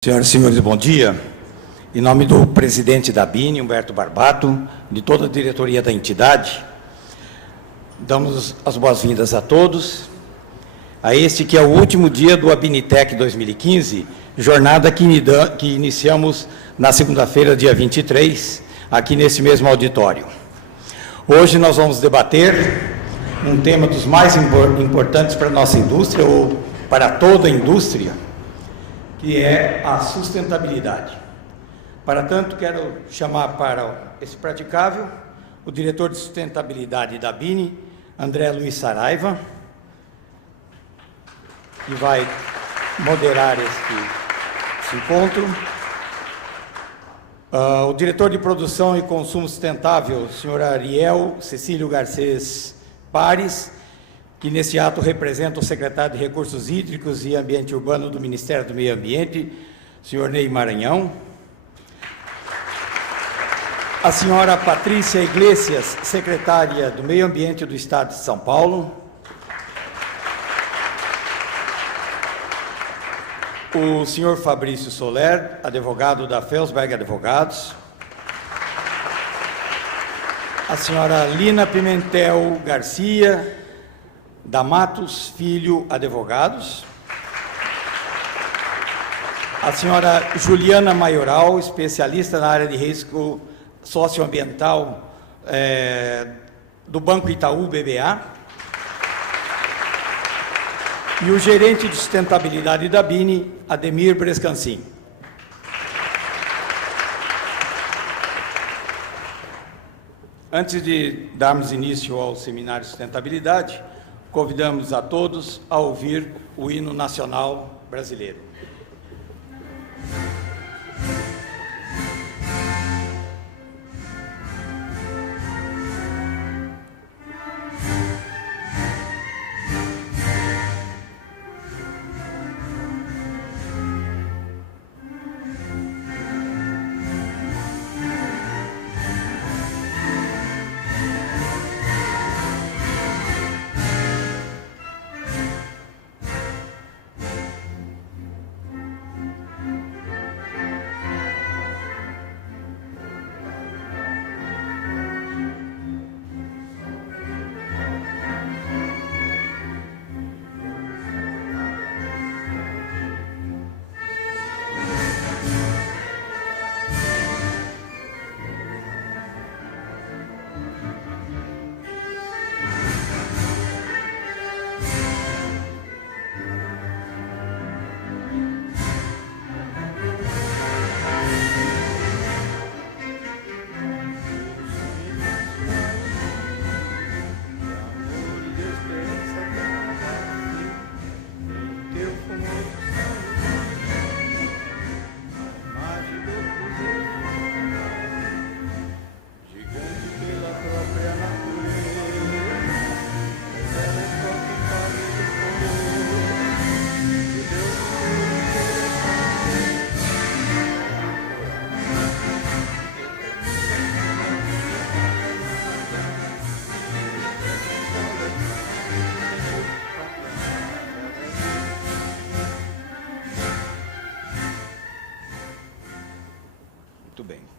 Senhoras e senhores, bom dia. Em nome do presidente da BINI, Humberto Barbato, de toda a diretoria da entidade, damos as boas-vindas a todos, a este que é o último dia do Abinitec 2015, jornada que iniciamos na segunda-feira, dia 23, aqui nesse mesmo auditório. Hoje nós vamos debater um tema dos mais importantes para a nossa indústria, ou para toda a indústria, que é a sustentabilidade. Para tanto, quero chamar para esse praticável o diretor de sustentabilidade da BINI, André Luiz Saraiva, que vai moderar esse encontro. O diretor de produção e consumo sustentável, o senhor Ariel Cecílio Garcês Pares, que nesse ato representa o secretário de Recursos Hídricos e Ambiente Urbano do Ministério do Meio Ambiente, senhor Ney Maranhão. A senhora Patrícia Iglesias, secretária do Meio Ambiente do Estado de São Paulo. O senhor Fabrício Soler, advogado da Felsberg Advogados. A senhora Lina Pimentel Garcia, da Matos Filho Advogados. A senhora Juliana Maioral, especialista na área de risco socioambiental do Banco Itaú BBA. E o gerente de sustentabilidade da BINI, Ademir Brescancin. Antes de darmos início ao seminário de sustentabilidade, convidamos a todos a ouvir o hino nacional brasileiro.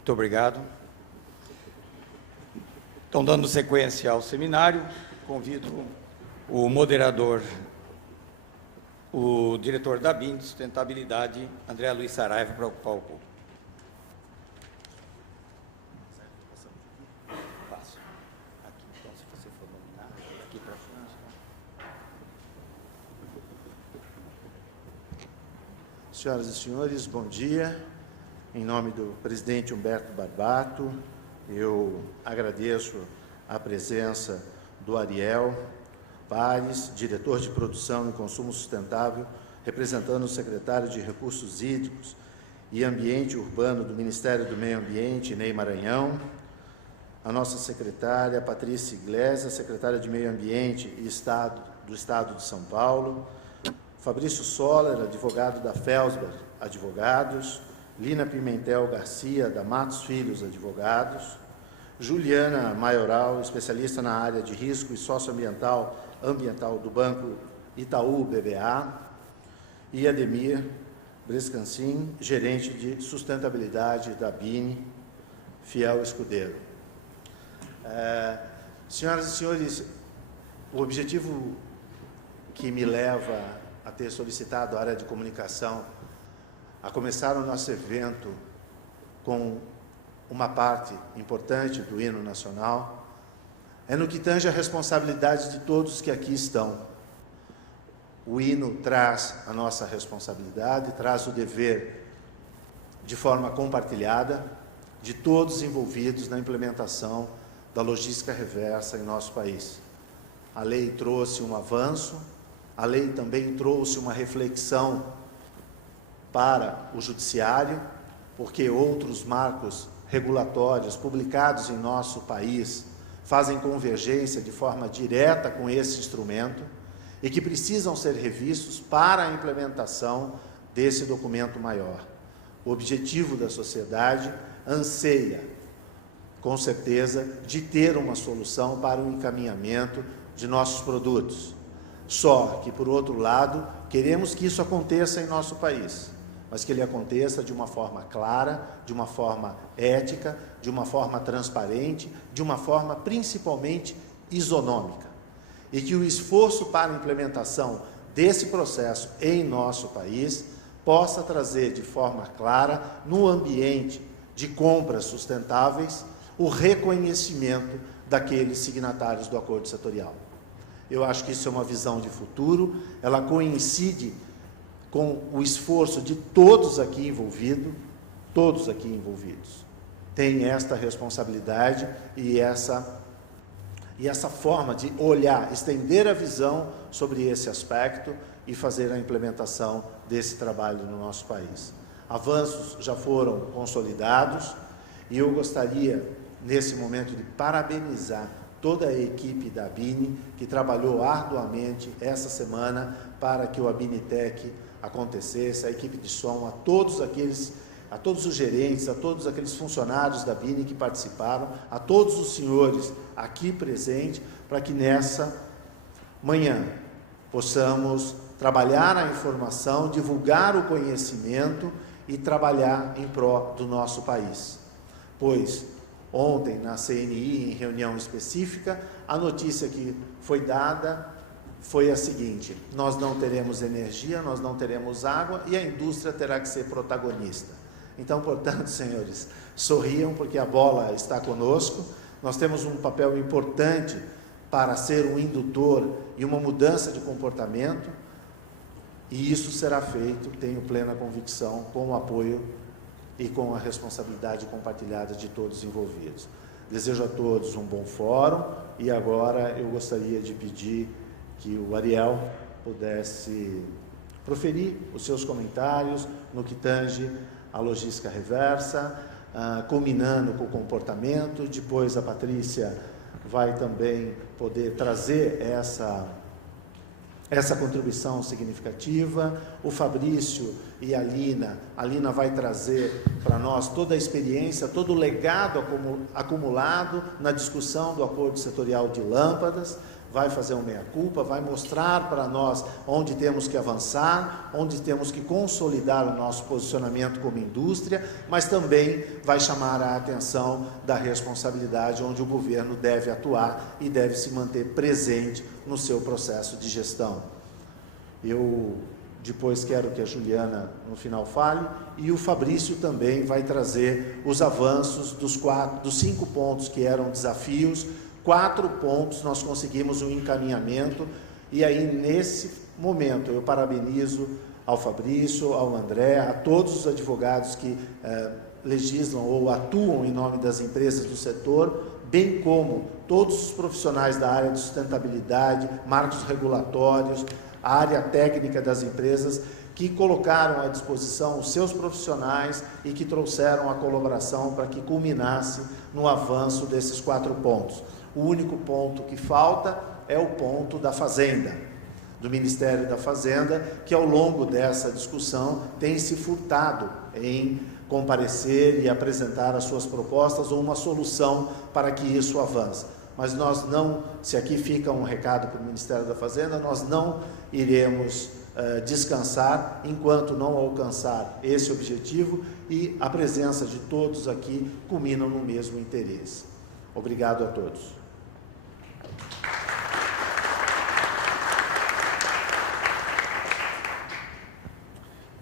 Muito obrigado. Então, dando sequência ao seminário, convido o moderador, o diretor da BINI de Sustentabilidade, André Luiz Saraiva, para ocupar o público. Aqui, então, se você for dominar, aqui para frente. Senhoras e senhores, bom dia. Em nome do presidente Humberto Barbato, eu agradeço a presença do Ariel Pares, diretor de Produção e Consumo Sustentável, representando o secretário de Recursos Hídricos e Ambiente Urbano do Ministério do Meio Ambiente, Ney Maranhão, a nossa secretária Patrícia Iglesias, secretária de Meio Ambiente e do Estado de São Paulo, Fabrício Soler, advogado da Felsberg Advogados, Lina Pimentel Garcia, da Matos Filhos Advogados, Juliana Maioral, especialista na área de risco e socioambiental do Banco Itaú BBA, e Ademir Brescancin, gerente de sustentabilidade da BINI, fiel escudeiro. Senhoras e senhores, o objetivo que me leva a ter solicitado a área de comunicação a começar o nosso evento com uma parte importante do hino nacional é no que tange a responsabilidade de todos que aqui estão. O hino traz a nossa responsabilidade, traz o dever de forma compartilhada de todos envolvidos na implementação da logística reversa em nosso país. A lei trouxe um avanço, a lei também trouxe uma reflexão para o judiciário, porque outros marcos regulatórios publicados em nosso país fazem convergência de forma direta com esse instrumento e que precisam ser revistos para a implementação desse documento maior. O objetivo da sociedade anseia, com certeza, de ter uma solução para o encaminhamento de nossos produtos. Só que, por outro lado, queremos que isso aconteça em nosso país, mas que ele aconteça de uma forma clara, de uma forma ética, de uma forma transparente, de uma forma principalmente isonômica. E que o esforço para a implementação desse processo em nosso país possa trazer de forma clara, no ambiente de compras sustentáveis, o reconhecimento daqueles signatários do acordo setorial. Eu acho que isso é uma visão de futuro, ela coincide com o esforço de todos aqui envolvidos, têm esta responsabilidade e essa forma de olhar, estender a visão sobre esse aspecto e fazer a implementação desse trabalho no nosso país. Avanços já foram consolidados e eu gostaria, nesse momento, de parabenizar toda a equipe da BINI, que trabalhou arduamente essa semana para que o Abinitec acontecesse, a equipe de som, a todos os gerentes, a todos aqueles funcionários da BINI que participaram, a todos os senhores aqui presentes, para que nessa manhã possamos trabalhar a informação, divulgar o conhecimento e trabalhar em prol do nosso país. Pois ontem, na CNI, em reunião específica, a notícia que foi dada foi a seguinte: nós não teremos energia, nós não teremos água e a indústria terá que ser protagonista. Então, portanto, senhores, sorriam porque a bola está conosco, nós temos um papel importante para ser um indutor e uma mudança de comportamento, e isso será feito, tenho plena convicção, com o apoio e com a responsabilidade compartilhada de todos envolvidos. Desejo a todos um bom fórum e agora eu gostaria de pedir que o Ariel pudesse proferir os seus comentários no que tange a logística reversa, combinando com o comportamento. Depois a Patrícia vai também poder trazer essa contribuição significativa, o Fabrício e a Lina vai trazer para nós toda a experiência, todo o legado acumulado na discussão do acordo setorial de lâmpadas, vai fazer um meia-culpa, vai mostrar para nós onde temos que avançar, onde temos que consolidar o nosso posicionamento como indústria, mas também vai chamar a atenção da responsabilidade onde o governo deve atuar e deve se manter presente no seu processo de gestão. Eu depois quero que a Juliana no final fale, e o Fabrício também vai trazer os avanços dos 5 pontos que eram desafios. 4 pontos nós conseguimos um encaminhamento, e aí nesse momento eu parabenizo ao Fabrício, ao André, a todos os advogados que legislam ou atuam em nome das empresas do setor, bem como todos os profissionais da área de sustentabilidade, marcos regulatórios, a área técnica das empresas, que colocaram à disposição os seus profissionais e que trouxeram a colaboração para que culminasse no avanço desses 4 pontos. O único ponto que falta é o ponto da Fazenda, do Ministério da Fazenda, que ao longo dessa discussão tem se furtado em comparecer e apresentar as suas propostas ou uma solução para que isso avance. Mas nós não, se aqui fica um recado para o Ministério da Fazenda, nós não iremos descansar enquanto não alcançar esse objetivo, e a presença de todos aqui culminam no mesmo interesse. Obrigado a todos.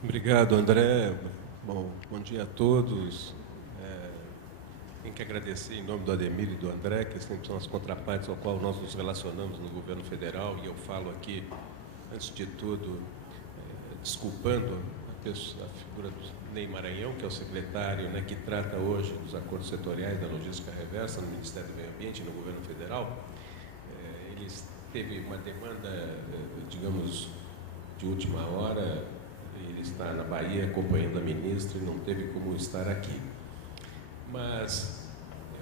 Obrigado, André. Bom dia a todos. Tenho que agradecer em nome do Ademir e do André, que sempre são as contrapartes ao qual nós nos relacionamos no governo federal, e eu falo aqui, antes de tudo, desculpando a figura do Ney Maranhão, que é o secretário, né, que trata hoje dos acordos setoriais da logística reversa no Ministério do Meio Ambiente e no governo federal. Ele teve uma demanda, digamos, de última hora. Ele está na Bahia acompanhando a ministra e não teve como estar aqui. Mas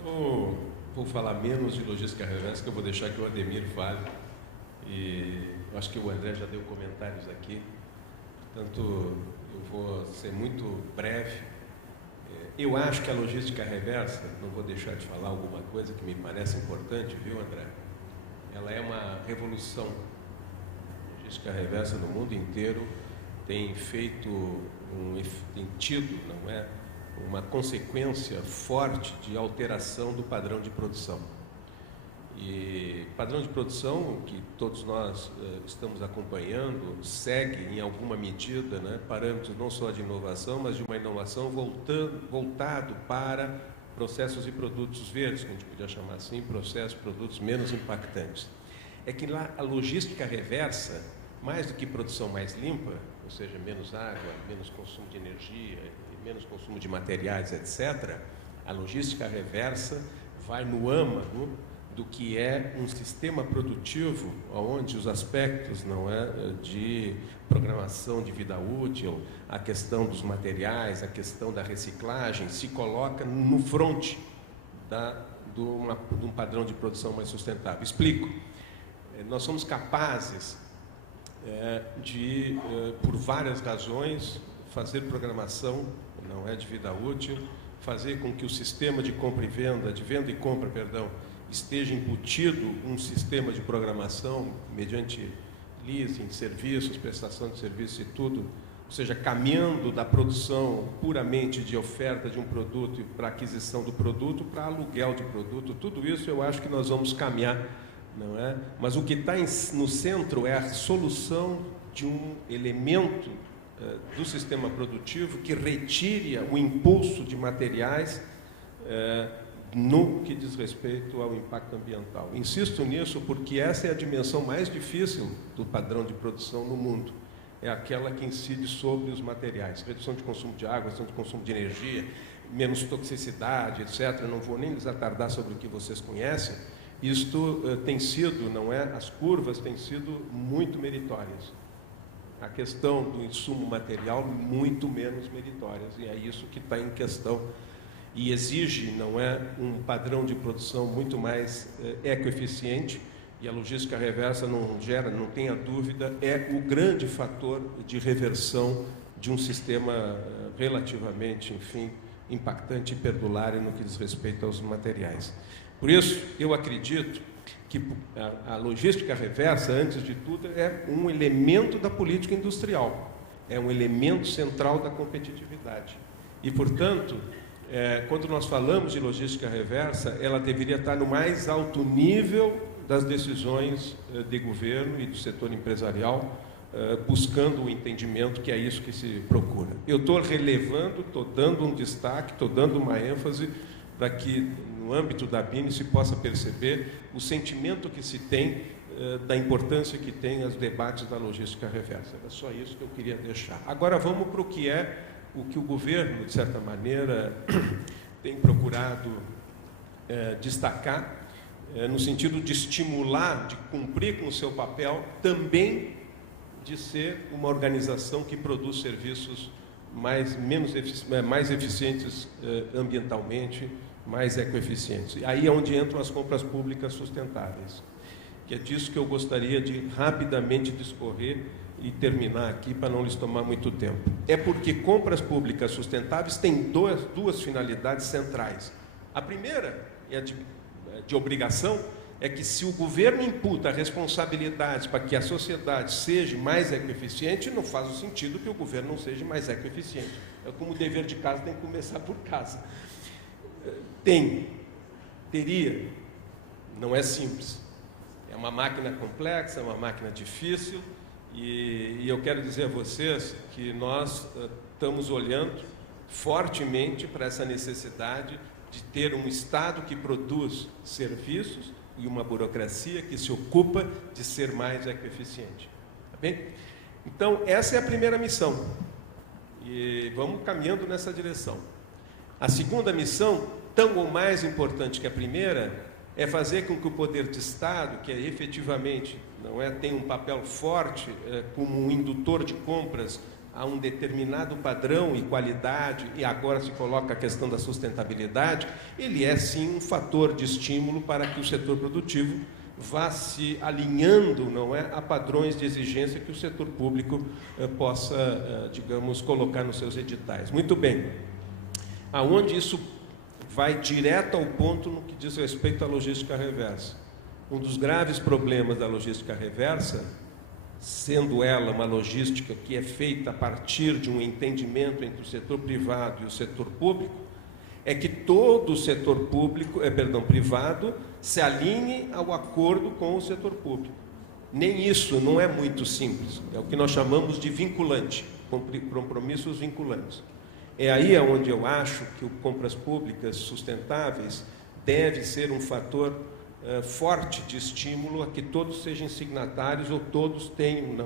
eu vou falar menos de logística reversa, que eu vou deixar que o Ademir fale. E eu acho que o André já deu comentários aqui, portanto, eu vou ser muito breve. Eu acho que a logística reversa, não vou deixar de falar alguma coisa que me parece importante, viu, André? Ela é uma revolução. A logística reversa no mundo inteiro tem tido, não é, uma consequência forte de alteração do padrão de produção. E padrão de produção que todos nós estamos acompanhando segue, em alguma medida, né, parâmetros não só de inovação, mas de uma inovação voltado para processos e produtos verdes, que a gente podia chamar assim, processos e produtos menos impactantes. É que lá a logística reversa, mais do que produção mais limpa, ou seja, menos água, menos consumo de energia, menos consumo de materiais, etc., a logística reversa vai no âmago do que é um sistema produtivo onde os aspectos, não é, de programação de vida útil, a questão dos materiais, a questão da reciclagem, se coloca no fronte de um padrão de produção mais sustentável. Explico. Nós somos capazes de, por várias razões, fazer programação, não é, de vida útil, fazer com que o sistema de compra e venda, de venda e compra, perdão, esteja embutido um sistema de programação mediante leasing, serviços, prestação de serviços e tudo, ou seja, caminhando da produção puramente de oferta de um produto para aquisição do produto, para aluguel de produto. Tudo isso eu acho que nós vamos caminhar, não é? Mas o que está no centro é a solução de um elemento do sistema produtivo que retire o impulso de materiais no que diz respeito ao impacto ambiental. Insisto nisso porque essa é a dimensão mais difícil do padrão de produção no mundo. É aquela que incide sobre os materiais. Redução de consumo de água, redução de consumo de energia, menos toxicidade, etc. Não vou nem lhes atardar sobre o que vocês conhecem. Isto tem sido, não é? As curvas têm sido muito meritórias. A questão do insumo material, muito menos meritórias. E é isso que está em questão. E exige, não é, um padrão de produção muito mais ecoeficiente, e a logística reversa não tenha dúvida, é o grande fator de reversão de um sistema relativamente, enfim, impactante e perdulário no que diz respeito aos materiais. Por isso, eu acredito que a logística reversa, antes de tudo, é um elemento da política industrial, é um elemento central da competitividade. E, portanto, quando nós falamos de logística reversa, ela deveria estar no mais alto nível das decisões de governo e do setor empresarial, buscando o entendimento que é isso que se procura. Eu estou relevando, estou dando um destaque, estou dando uma ênfase para que, no âmbito da BINI, se possa perceber o sentimento que se tem da importância que tem os debates da logística reversa. É só isso que eu queria deixar. Agora vamos para o que o governo, de certa maneira, tem procurado destacar, no sentido de estimular, de cumprir com o seu papel, também de ser uma organização que produz serviços mais eficientes ambientalmente, mais ecoeficientes. Aí é onde entram as compras públicas sustentáveis, que é disso que eu gostaria de rapidamente discorrer e terminar aqui para não lhes tomar muito tempo. É porque compras públicas sustentáveis têm duas finalidades centrais. A primeira, é de obrigação, é que se o governo imputa responsabilidades para que a sociedade seja mais ecoeficiente, não faz o sentido que o governo não seja mais ecoeficiente. É como o dever de casa tem que começar por casa. Teria, não é simples. É uma máquina complexa, é uma máquina difícil, e eu quero dizer a vocês que nós estamos olhando fortemente para essa necessidade de ter um Estado que produz serviços e uma burocracia que se ocupa de ser mais ecoeficiente. Tá bem? Então, essa é a primeira missão, e vamos caminhando nessa direção. A segunda missão, tão ou mais importante que a primeira, é fazer com que o poder de Estado, que efetivamente tem um papel forte como um indutor de compras a um determinado padrão e qualidade, e agora se coloca a questão da sustentabilidade, ele é sim um fator de estímulo para que o setor produtivo vá se alinhando, a padrões de exigência que o setor público possa, digamos, colocar nos seus editais. Muito bem. Aonde isso vai direto ao ponto no que diz respeito à logística reversa. Um dos graves problemas da logística reversa, sendo ela uma logística que é feita a partir de um entendimento entre o setor privado e o setor público, é que todo o setor privado se alinhe ao acordo com o setor público. Nem isso não é muito simples, é o que nós chamamos de vinculante, compromissos vinculantes. É aí onde eu acho que o compras públicas sustentáveis deve ser um fator forte de estímulo a que todos sejam signatários ou todos tenham,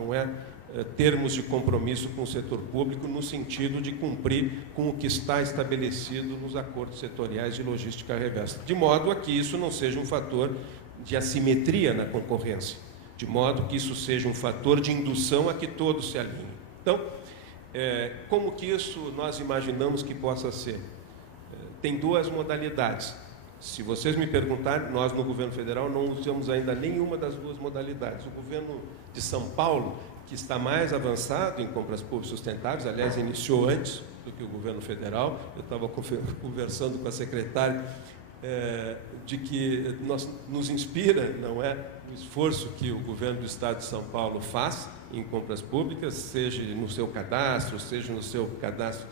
termos de compromisso com o setor público no sentido de cumprir com o que está estabelecido nos acordos setoriais de logística reversa, de modo a que isso não seja um fator de assimetria na concorrência, de modo que isso seja um fator de indução a que todos se alinhem. Então, como que isso nós imaginamos que possa ser? Tem duas modalidades. Se vocês me perguntarem, nós no governo federal não usamos ainda nenhuma das duas modalidades. O governo de São Paulo, que está mais avançado em compras públicas sustentáveis, aliás, iniciou antes do que o governo federal. Eu estava conversando com a secretária de que nos inspira, o esforço que o governo do Estado de São Paulo faz em compras públicas, seja no seu cadastro, seja no seu cadastro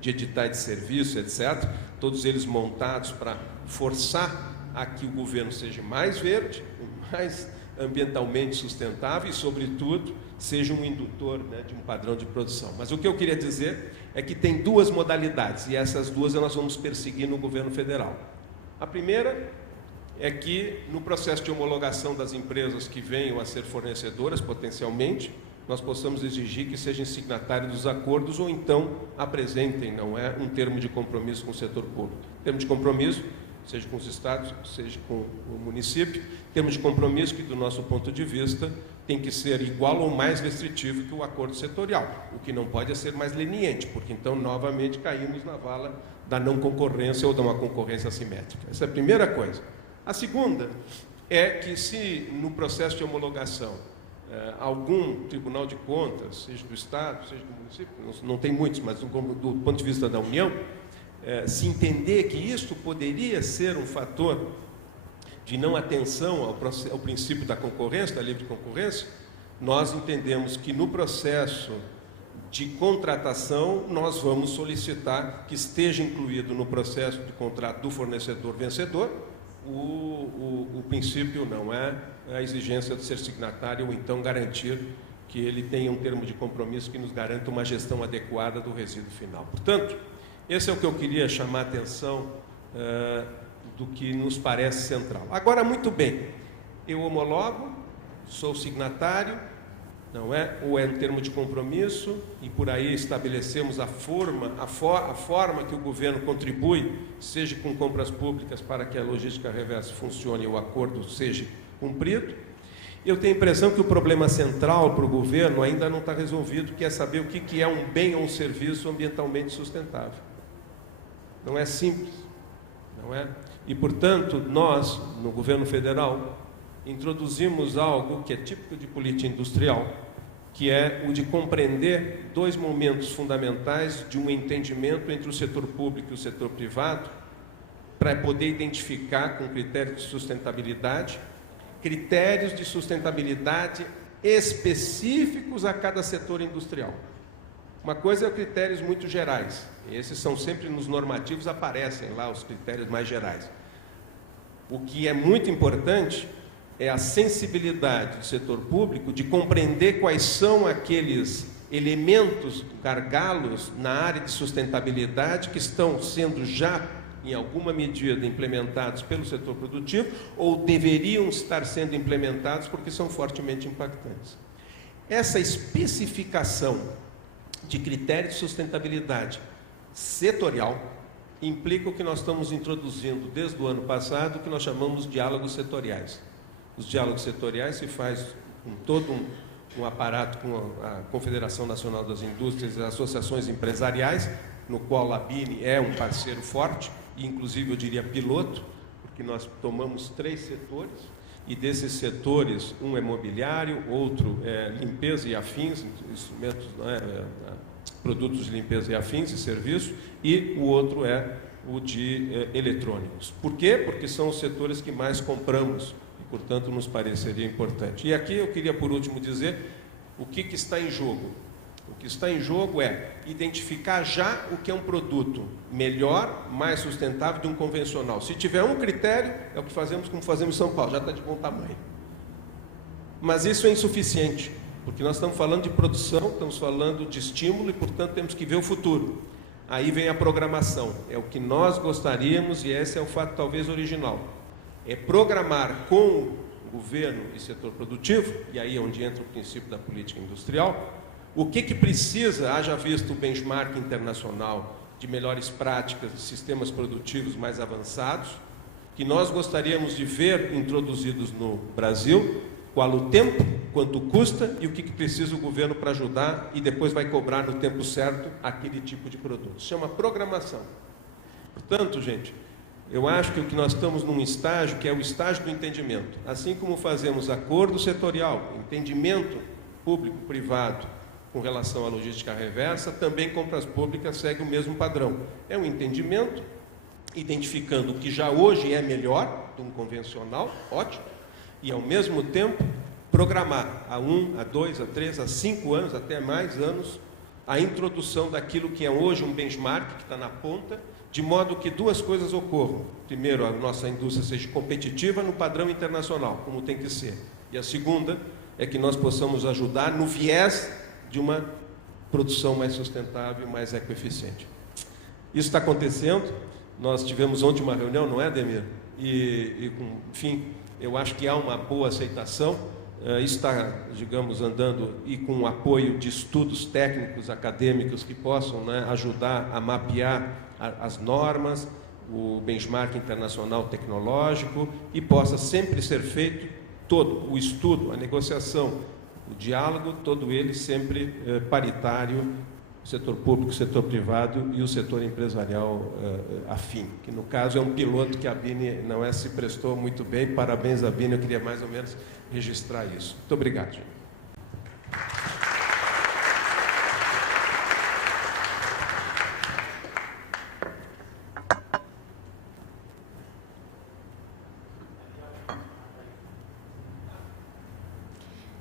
de editais de serviço, etc., todos eles montados para forçar a que o governo seja mais verde, mais ambientalmente sustentável e, sobretudo, seja um indutor de um padrão de produção. Mas o que eu queria dizer é que tem duas modalidades, e essas duas nós vamos perseguir no governo federal. A primeira é que, no processo de homologação das empresas que venham a ser fornecedoras, potencialmente, nós possamos exigir que sejam signatários dos acordos ou então apresentem, um termo de compromisso com o setor público. Termo de compromisso, seja com os estados, seja com o município, termo de compromisso que, do nosso ponto de vista, tem que ser igual ou mais restritivo que o acordo setorial, o que não pode é ser mais leniente, porque então, novamente, caímos na vala da não concorrência ou de uma concorrência assimétrica. Essa é a primeira coisa. A segunda é que, se no processo de homologação algum tribunal de contas, seja do Estado, seja do município, não tem muitos, mas do ponto de vista da União, se entender que isto poderia ser um fator de não atenção ao princípio da concorrência, da livre concorrência, nós entendemos que no processo de contratação nós vamos solicitar que esteja incluído no processo de contrato do fornecedor vencedor o princípio, a exigência de ser signatário ou então garantir que ele tenha um termo de compromisso que nos garanta uma gestão adequada do resíduo final. Portanto, esse é o que eu queria chamar a atenção do que nos parece central. Agora, muito bem, eu homologo, sou signatário, ou é um termo de compromisso, e por aí estabelecemos a forma que o governo contribui, seja com compras públicas para que a logística reversa funcione e o acordo seja cumprido. Eu tenho a impressão que o problema central para o governo ainda não está resolvido, que é saber o que é um bem ou um serviço ambientalmente sustentável. Não é simples, E, portanto, nós, no governo federal, introduzimos algo que é típico de política industrial, que é o de compreender dois momentos fundamentais de um entendimento entre o setor público e o setor privado, para poder identificar com critérios de sustentabilidade específicos a cada setor industrial. Uma coisa é critérios muito gerais, esses são sempre nos normativos, aparecem lá os critérios mais gerais. O que é muito importante é a sensibilidade do setor público de compreender quais são aqueles elementos, gargalos na área de sustentabilidade que estão sendo já, em alguma medida, implementados pelo setor produtivo ou deveriam estar sendo implementados porque são fortemente impactantes. Essa especificação de critérios de sustentabilidade setorial implica o que nós estamos introduzindo desde o ano passado, o que nós chamamos de diálogos setoriais. Os diálogos setoriais se faz com todo um aparato com a Confederação Nacional das Indústrias e as associações empresariais, no qual a BINI é um parceiro forte, e inclusive eu diria piloto, porque nós tomamos 3 setores, e desses setores, um é mobiliário, outro é limpeza e afins, instrumentos, produtos de limpeza e afins e serviços, e o outro é o de eletrônicos. Por quê? Porque são os setores que mais compramos, e, portanto, nos pareceria importante. E aqui eu queria, por último, dizer o que está em jogo. O que está em jogo é identificar já o que é um produto melhor, mais sustentável de um convencional. Se tiver um critério, é o que fazemos como fazemos em São Paulo, já está de bom tamanho. Mas isso é insuficiente, porque nós estamos falando de produção, estamos falando de estímulo e, portanto, temos que ver o futuro. Aí vem a programação, é o que nós gostaríamos e esse é o fato talvez original. É programar com o governo e setor produtivo, e aí é onde entra o princípio da política industrial, o que precisa, haja visto o benchmark internacional de melhores práticas de sistemas produtivos mais avançados, que nós gostaríamos de ver introduzidos no Brasil, qual o tempo, quanto custa e o que precisa o governo para ajudar e depois vai cobrar no tempo certo aquele tipo de produto. Se chama programação. Portanto, gente, eu acho que o que nós estamos num estágio que é o estágio do entendimento. Assim como fazemos acordo setorial, entendimento público-privado, com relação à logística reversa, também compras públicas segue o mesmo padrão. É um entendimento, identificando o que já hoje é melhor de um convencional, ótimo, e ao mesmo tempo programar a 1, a 2, a 3, a 5 anos, até mais anos, a introdução daquilo que é hoje um benchmark, que está na ponta, de modo que 2 coisas ocorram. Primeiro, a nossa indústria seja competitiva no padrão internacional, como tem que ser. E a segunda é que nós possamos ajudar no viés de uma produção mais sustentável, mais ecoeficiente. Isso está acontecendo. Nós tivemos ontem uma reunião, não é, Ademir? Enfim, eu acho que há uma boa aceitação. Isso está, digamos, andando e com o apoio de estudos técnicos, acadêmicos que possam, né, ajudar a mapear as normas, o benchmark internacional tecnológico e possa sempre ser feito todo o estudo, a negociação, o diálogo, todo ele sempre paritário, o setor público, o setor privado e o setor empresarial afim, que no caso é um piloto que a BINI não se prestou muito bem. Parabéns à BINI, eu queria mais ou menos registrar isso. Muito obrigado, gente.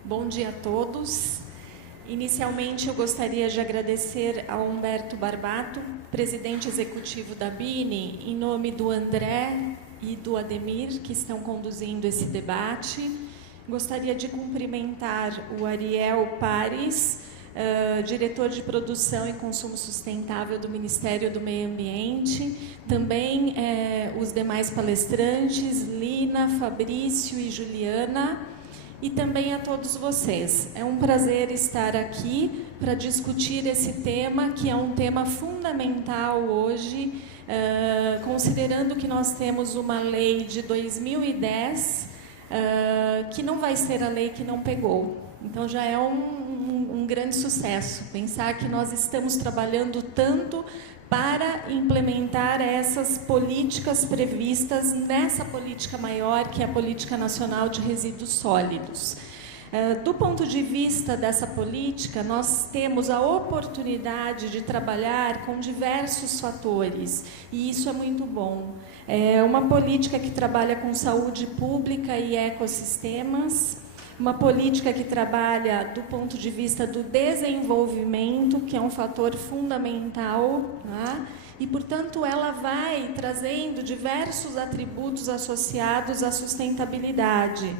Bom dia a todos. Inicialmente, eu gostaria de agradecer ao Humberto Barbato, presidente executivo da BINI, em nome do André e do Ademir, que estão conduzindo esse debate. Gostaria de cumprimentar o Ariel Pares, diretor de Produção e Consumo Sustentável do Ministério do Meio Ambiente, também os demais palestrantes, Lina, Fabrício e Juliana, e também a todos vocês. É um prazer estar aqui para discutir esse tema, que é um tema fundamental hoje, considerando que nós temos uma lei de 2010, que não vai ser a lei que não pegou. Então já é um grande sucesso, pensar que nós estamos trabalhando tanto para implementar essas políticas previstas nessa política maior, que é a Política Nacional de Resíduos Sólidos. Do ponto de vista dessa política, nós temos a oportunidade de trabalhar com diversos fatores, e isso é muito bom. É uma política que trabalha com saúde pública e ecossistemas, uma política que trabalha do ponto de vista do desenvolvimento, que é um fator fundamental, tá? E, portanto, ela vai trazendo diversos atributos associados à sustentabilidade.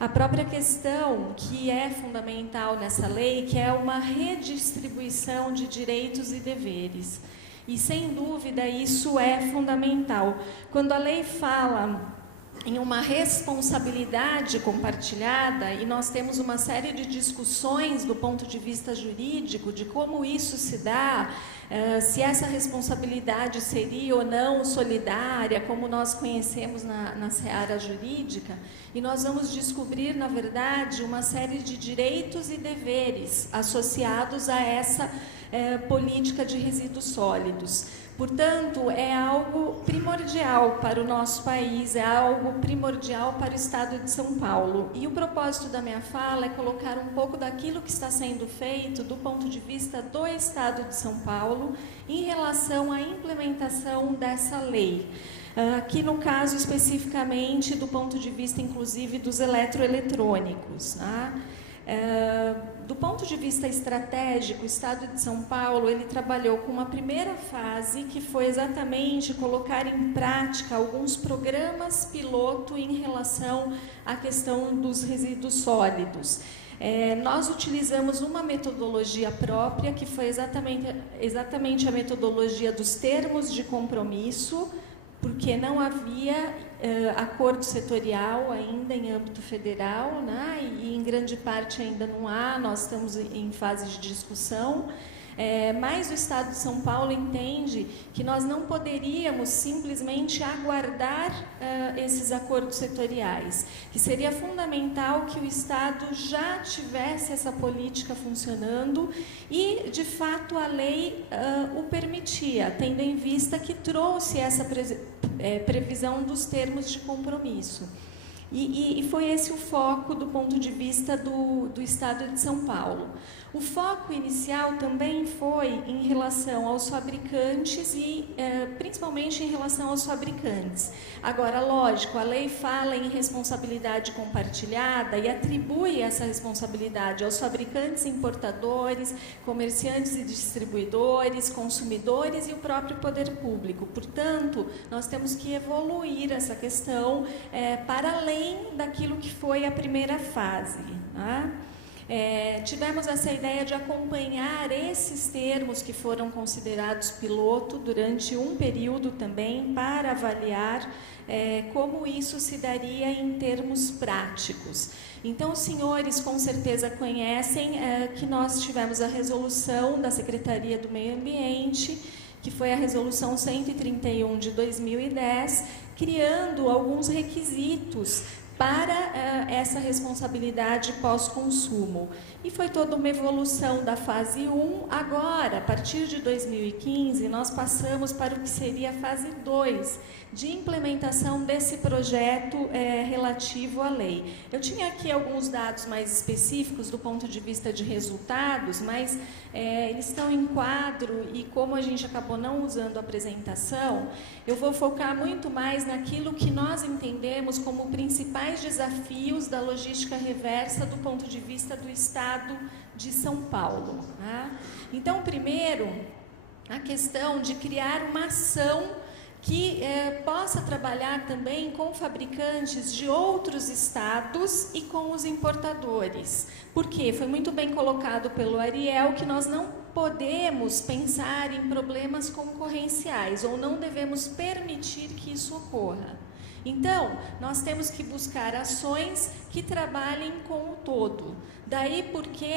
A própria questão que é fundamental nessa lei, que é uma redistribuição de direitos e deveres. E, sem dúvida, isso é fundamental. Quando a lei fala em uma responsabilidade compartilhada, e nós temos uma série de discussões do ponto de vista jurídico, de como isso se dá, se essa responsabilidade seria ou não solidária, como nós conhecemos na seara jurídica, e nós vamos descobrir, na verdade, uma série de direitos e deveres associados a essa política de resíduos sólidos. Portanto, é algo primordial para o nosso país, é algo primordial para o Estado de São Paulo. E o propósito da minha fala é colocar um pouco daquilo que está sendo feito do ponto de vista do Estado de São Paulo em relação à implementação dessa lei. Aqui no caso especificamente do ponto de vista inclusive dos eletroeletrônicos, tá? Do ponto de vista estratégico, o Estado de São Paulo ele trabalhou com uma primeira fase que foi exatamente colocar em prática alguns programas piloto em relação à questão dos resíduos sólidos. Nós utilizamos uma metodologia própria, que foi exatamente a metodologia dos termos de compromisso, porque não havia acordo setorial ainda em âmbito federal, né? E em grande parte ainda não há, nós estamos em fase de discussão. Mas o Estado de São Paulo entende que nós não poderíamos simplesmente aguardar esses acordos setoriais, que seria fundamental que o Estado já tivesse essa política funcionando e, de fato, a lei o permitia, tendo em vista que trouxe essa previsão dos termos de compromisso. E foi esse o foco do ponto de vista do Estado de São Paulo. O foco inicial também foi em relação aos fabricantes e principalmente em relação aos fabricantes. Agora, lógico, a lei fala em responsabilidade compartilhada e atribui essa responsabilidade aos fabricantes importadores, comerciantes e distribuidores, consumidores e o próprio poder público. Portanto, nós temos que evoluir essa questão para além daquilo que foi a primeira fase, tá? Tivemos essa ideia de acompanhar esses termos que foram considerados piloto durante um período também para avaliar como isso se daria em termos práticos. Então, os senhores com certeza conhecem que nós tivemos a resolução da Secretaria do Meio Ambiente, que foi a resolução 131 de 2010, criando alguns requisitos para essa responsabilidade pós-consumo. E foi toda uma evolução da fase 1. Agora, a partir de 2015, nós passamos para o que seria a fase 2, de implementação desse projeto relativo à lei. Eu tinha aqui alguns dados mais específicos do ponto de vista de resultados, mas eles estão em quadro e como a gente acabou não usando a apresentação, eu vou focar muito mais naquilo que nós entendemos como principais desafios da logística reversa do ponto de vista do Estado de São Paulo, tá? Então, primeiro, a questão de criar uma ação que possa trabalhar também com fabricantes de outros estados e com os importadores. Porque foi muito bem colocado pelo Ariel que nós não podemos pensar em problemas concorrenciais ou não devemos permitir que isso ocorra. Então, nós temos que buscar ações que trabalhem com o todo. Daí porque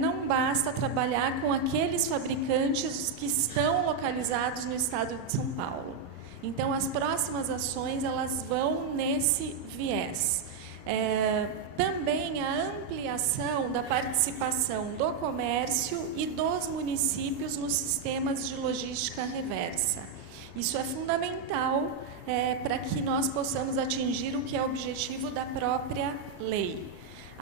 não basta trabalhar com aqueles fabricantes que estão localizados no estado de São Paulo. Então, as próximas ações, elas vão nesse viés. Também a ampliação da participação do comércio e dos municípios nos sistemas de logística reversa. Isso é fundamental para que nós possamos atingir o que é o objetivo da própria lei.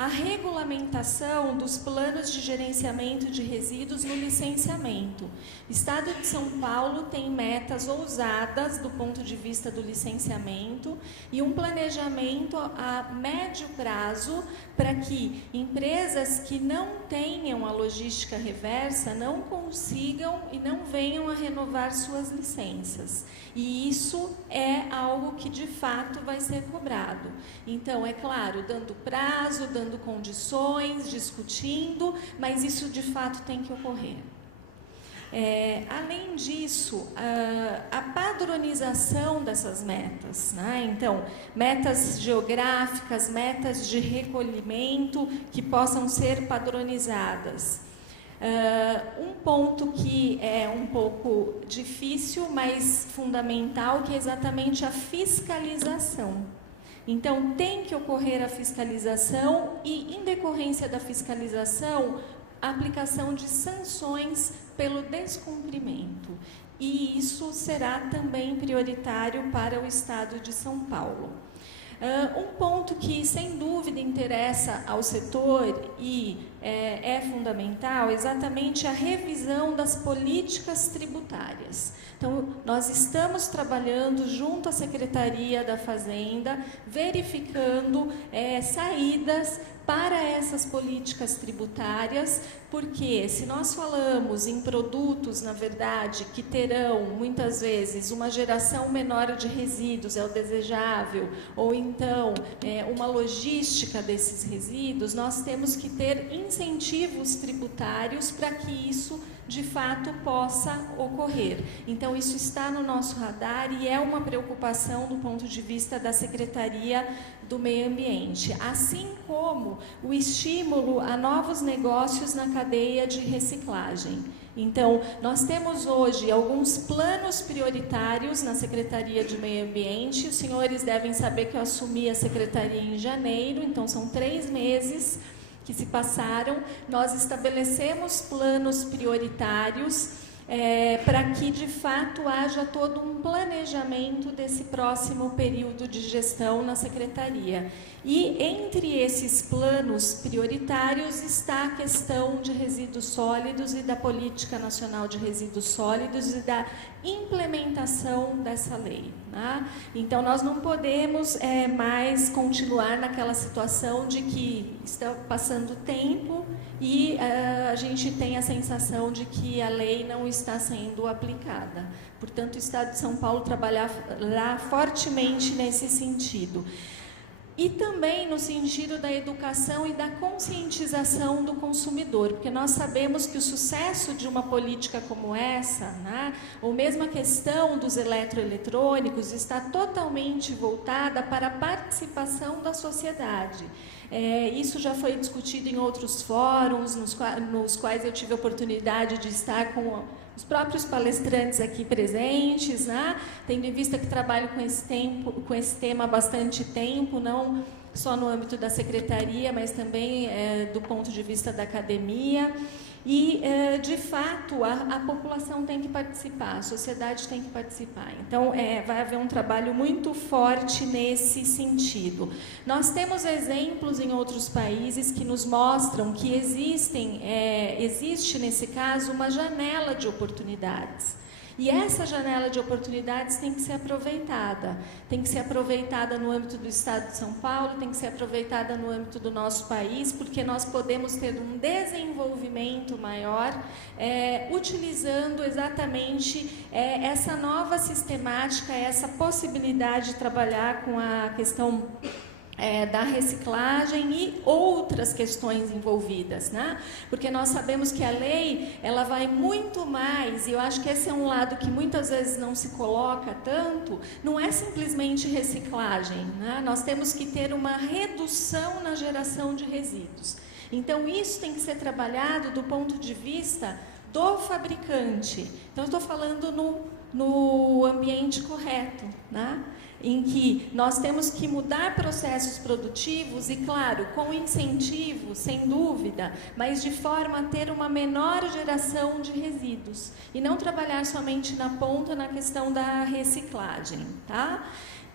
a regulamentação dos planos de gerenciamento de resíduos no licenciamento. O Estado de São Paulo tem metas ousadas do ponto de vista do licenciamento e um planejamento a médio prazo para que empresas que não tenham a logística reversa não consigam e não venham a renovar suas licenças. E isso é algo que de fato vai ser cobrado. Então, é claro, dando prazo, dando condições, discutindo, mas isso de fato tem que ocorrer. Além disso, a padronização dessas metas, né? Então, metas geográficas, metas de recolhimento que possam ser padronizadas. Um ponto que é um pouco difícil, mas fundamental, que é exatamente a fiscalização. Então, tem que ocorrer a fiscalização e, em decorrência da fiscalização, a aplicação de sanções pelo descumprimento. E isso será também prioritário para o Estado de São Paulo. Um ponto que, sem dúvida, interessa ao setor e é fundamental é exatamente a revisão das políticas tributárias. Então, nós estamos trabalhando junto à Secretaria da Fazenda, verificando saídas para essas políticas tributárias, porque se nós falamos em produtos, na verdade, que terão, muitas vezes, uma geração menor de resíduos, é o desejável, ou então uma logística desses resíduos, nós temos que ter incentivos tributários para que isso, de fato, possa ocorrer. Então, isso está no nosso radar e é uma preocupação do ponto de vista da Secretaria do Meio Ambiente, assim como o estímulo a novos negócios na cadeia de reciclagem. Então, nós temos hoje alguns planos prioritários na Secretaria de Meio Ambiente. Os senhores devem saber que eu assumi a Secretaria em janeiro, então são 3 meses que se passaram. Nós estabelecemos planos prioritários para que, de fato, haja todo um planejamento desse próximo período de gestão na Secretaria. E, entre esses planos prioritários, está a questão de resíduos sólidos e da Política Nacional de Resíduos Sólidos e da implementação dessa lei, né? Então, nós não podemos mais continuar naquela situação de que está passando tempo e a gente tem a sensação de que a lei não está sendo aplicada. Portanto, o Estado de São Paulo trabalhará fortemente nesse sentido. E também no sentido da educação e da conscientização do consumidor, porque nós sabemos que o sucesso de uma política como essa, né, ou mesmo a questão dos eletroeletrônicos, está totalmente voltada para a participação da sociedade. Isso já foi discutido em outros fóruns, nos quais eu tive a oportunidade de estar com os próprios palestrantes aqui presentes, né? Tendo em vista que trabalho com esse tema há bastante tempo, não só no âmbito da secretaria, mas também do ponto de vista da academia. E, de fato, a população tem que participar, a sociedade tem que participar. Então, vai haver um trabalho muito forte nesse sentido. Nós temos exemplos em outros países que nos mostram que existe, nesse caso, uma janela de oportunidades. E essa janela de oportunidades tem que ser aproveitada. Tem que ser aproveitada no âmbito do Estado de São Paulo, tem que ser aproveitada no âmbito do nosso país, porque nós podemos ter um desenvolvimento maior utilizando exatamente essa nova sistemática, essa possibilidade de trabalhar com a questão da reciclagem e outras questões envolvidas, né? Porque nós sabemos que a lei, ela vai muito mais, e eu acho que esse é um lado que muitas vezes não se coloca tanto, não é simplesmente reciclagem, né? Nós temos que ter uma redução na geração de resíduos. Então, isso tem que ser trabalhado do ponto de vista do fabricante. Então, eu estou falando no ambiente correto, né? Em que nós temos que mudar processos produtivos e, claro, com incentivo, sem dúvida, mas de forma a ter uma menor geração de resíduos e não trabalhar somente na ponta na questão da reciclagem, tá?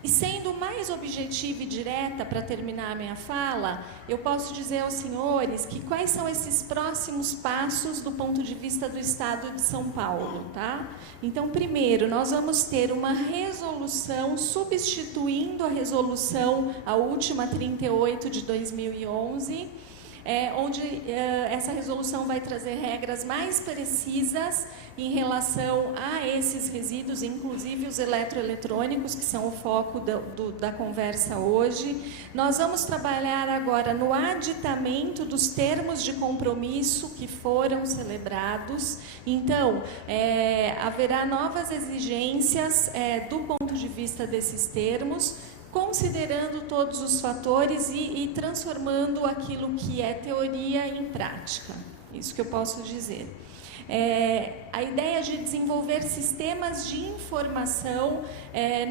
E sendo mais objetiva e direta para terminar a minha fala, eu posso dizer aos senhores que quais são esses próximos passos do ponto de vista do Estado de São Paulo, tá? Então, primeiro, nós vamos ter uma resolução substituindo a resolução, a última 38 de 2011, onde essa resolução vai trazer regras mais precisas em relação a esses resíduos, inclusive os eletroeletrônicos, que são o foco da conversa hoje. Nós vamos trabalhar agora no aditamento dos termos de compromisso que foram celebrados. Então, haverá novas exigências do ponto de vista desses termos, considerando todos os fatores e transformando aquilo que é teoria em prática. Isso que eu posso dizer. A ideia de desenvolver sistemas de informação,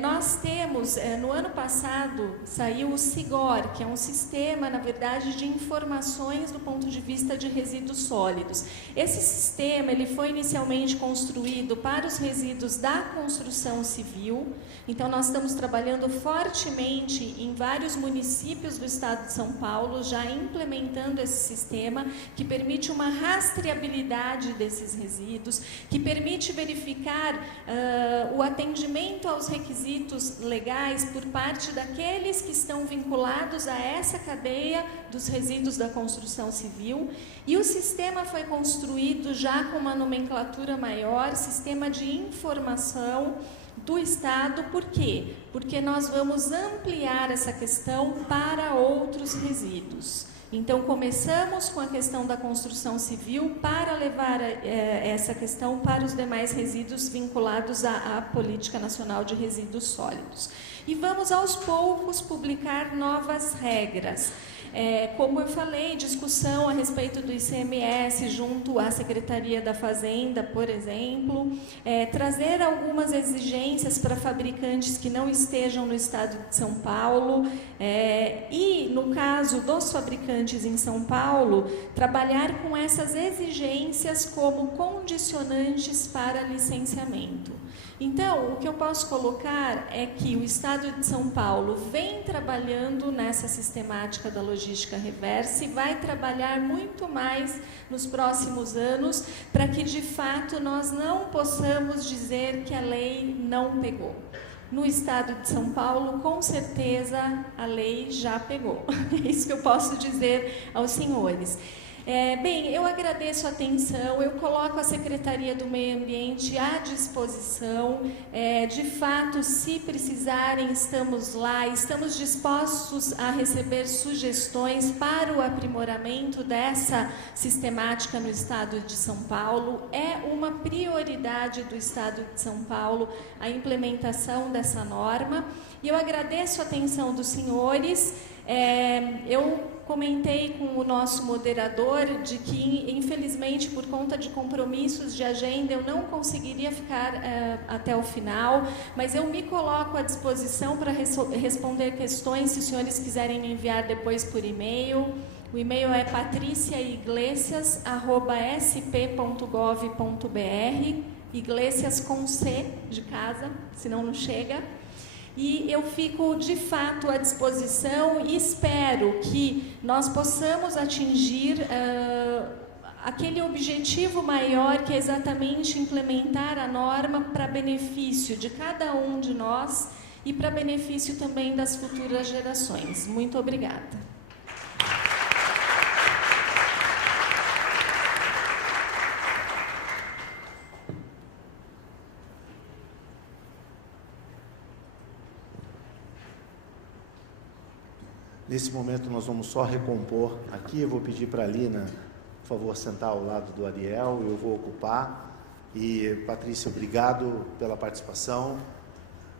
nós temos, no ano passado, saiu o SIGOR, que é um sistema, na verdade, de informações do ponto de vista de resíduos sólidos. Esse sistema, ele foi inicialmente construído para os resíduos da construção civil, então nós estamos trabalhando fortemente em vários municípios do estado de São Paulo, já implementando esse sistema, que permite uma rastreabilidade desses resíduos, que permite verificar o atendimento aos requisitos legais por parte daqueles que estão vinculados a essa cadeia dos resíduos da construção civil. E o sistema foi construído já com uma nomenclatura maior, sistema de informação do Estado. Por quê? Porque nós vamos ampliar essa questão para outros resíduos. Então, começamos com a questão da construção civil para levar essa questão para os demais resíduos vinculados à Política Nacional de Resíduos Sólidos. E vamos, aos poucos, publicar novas regras. Como eu falei, discussão a respeito do ICMS junto à Secretaria da Fazenda, por exemplo, trazer algumas exigências para fabricantes que não estejam no estado de São Paulo, e, no caso dos fabricantes em São Paulo, trabalhar com essas exigências como condicionantes para licenciamento. Então, o que eu posso colocar é que o Estado de São Paulo vem trabalhando nessa sistemática da logística reversa e vai trabalhar muito mais nos próximos anos para que, de fato, nós não possamos dizer que a lei não pegou. No Estado de São Paulo, com certeza, a lei já pegou. É isso que eu posso dizer aos senhores. Bem, eu agradeço a atenção, eu coloco a Secretaria do Meio Ambiente à disposição, de fato, se precisarem, estamos lá, estamos dispostos a receber sugestões para o aprimoramento dessa sistemática no Estado de São Paulo. É uma prioridade do Estado de São Paulo a implementação dessa norma, e eu agradeço a atenção dos senhores. Eu comentei com o nosso moderador de que, infelizmente, por conta de compromissos de agenda, eu não conseguiria ficar até o final, mas eu me coloco à disposição para responder questões, se os senhores quiserem me enviar depois por e-mail. O e-mail é patriciaiglesias@sp.gov.br, Iglesias com C de casa, senão não chega. E eu fico, de fato, à disposição e espero que nós possamos atingir aquele objetivo maior, que é exatamente implementar a norma para benefício de cada um de nós e para benefício também das futuras gerações. Muito obrigada. Nesse momento, nós vamos só recompor aqui. Eu vou pedir para a Lina, por favor, sentar ao lado do Ariel, eu vou ocupar. E, Patrícia, obrigado pela participação.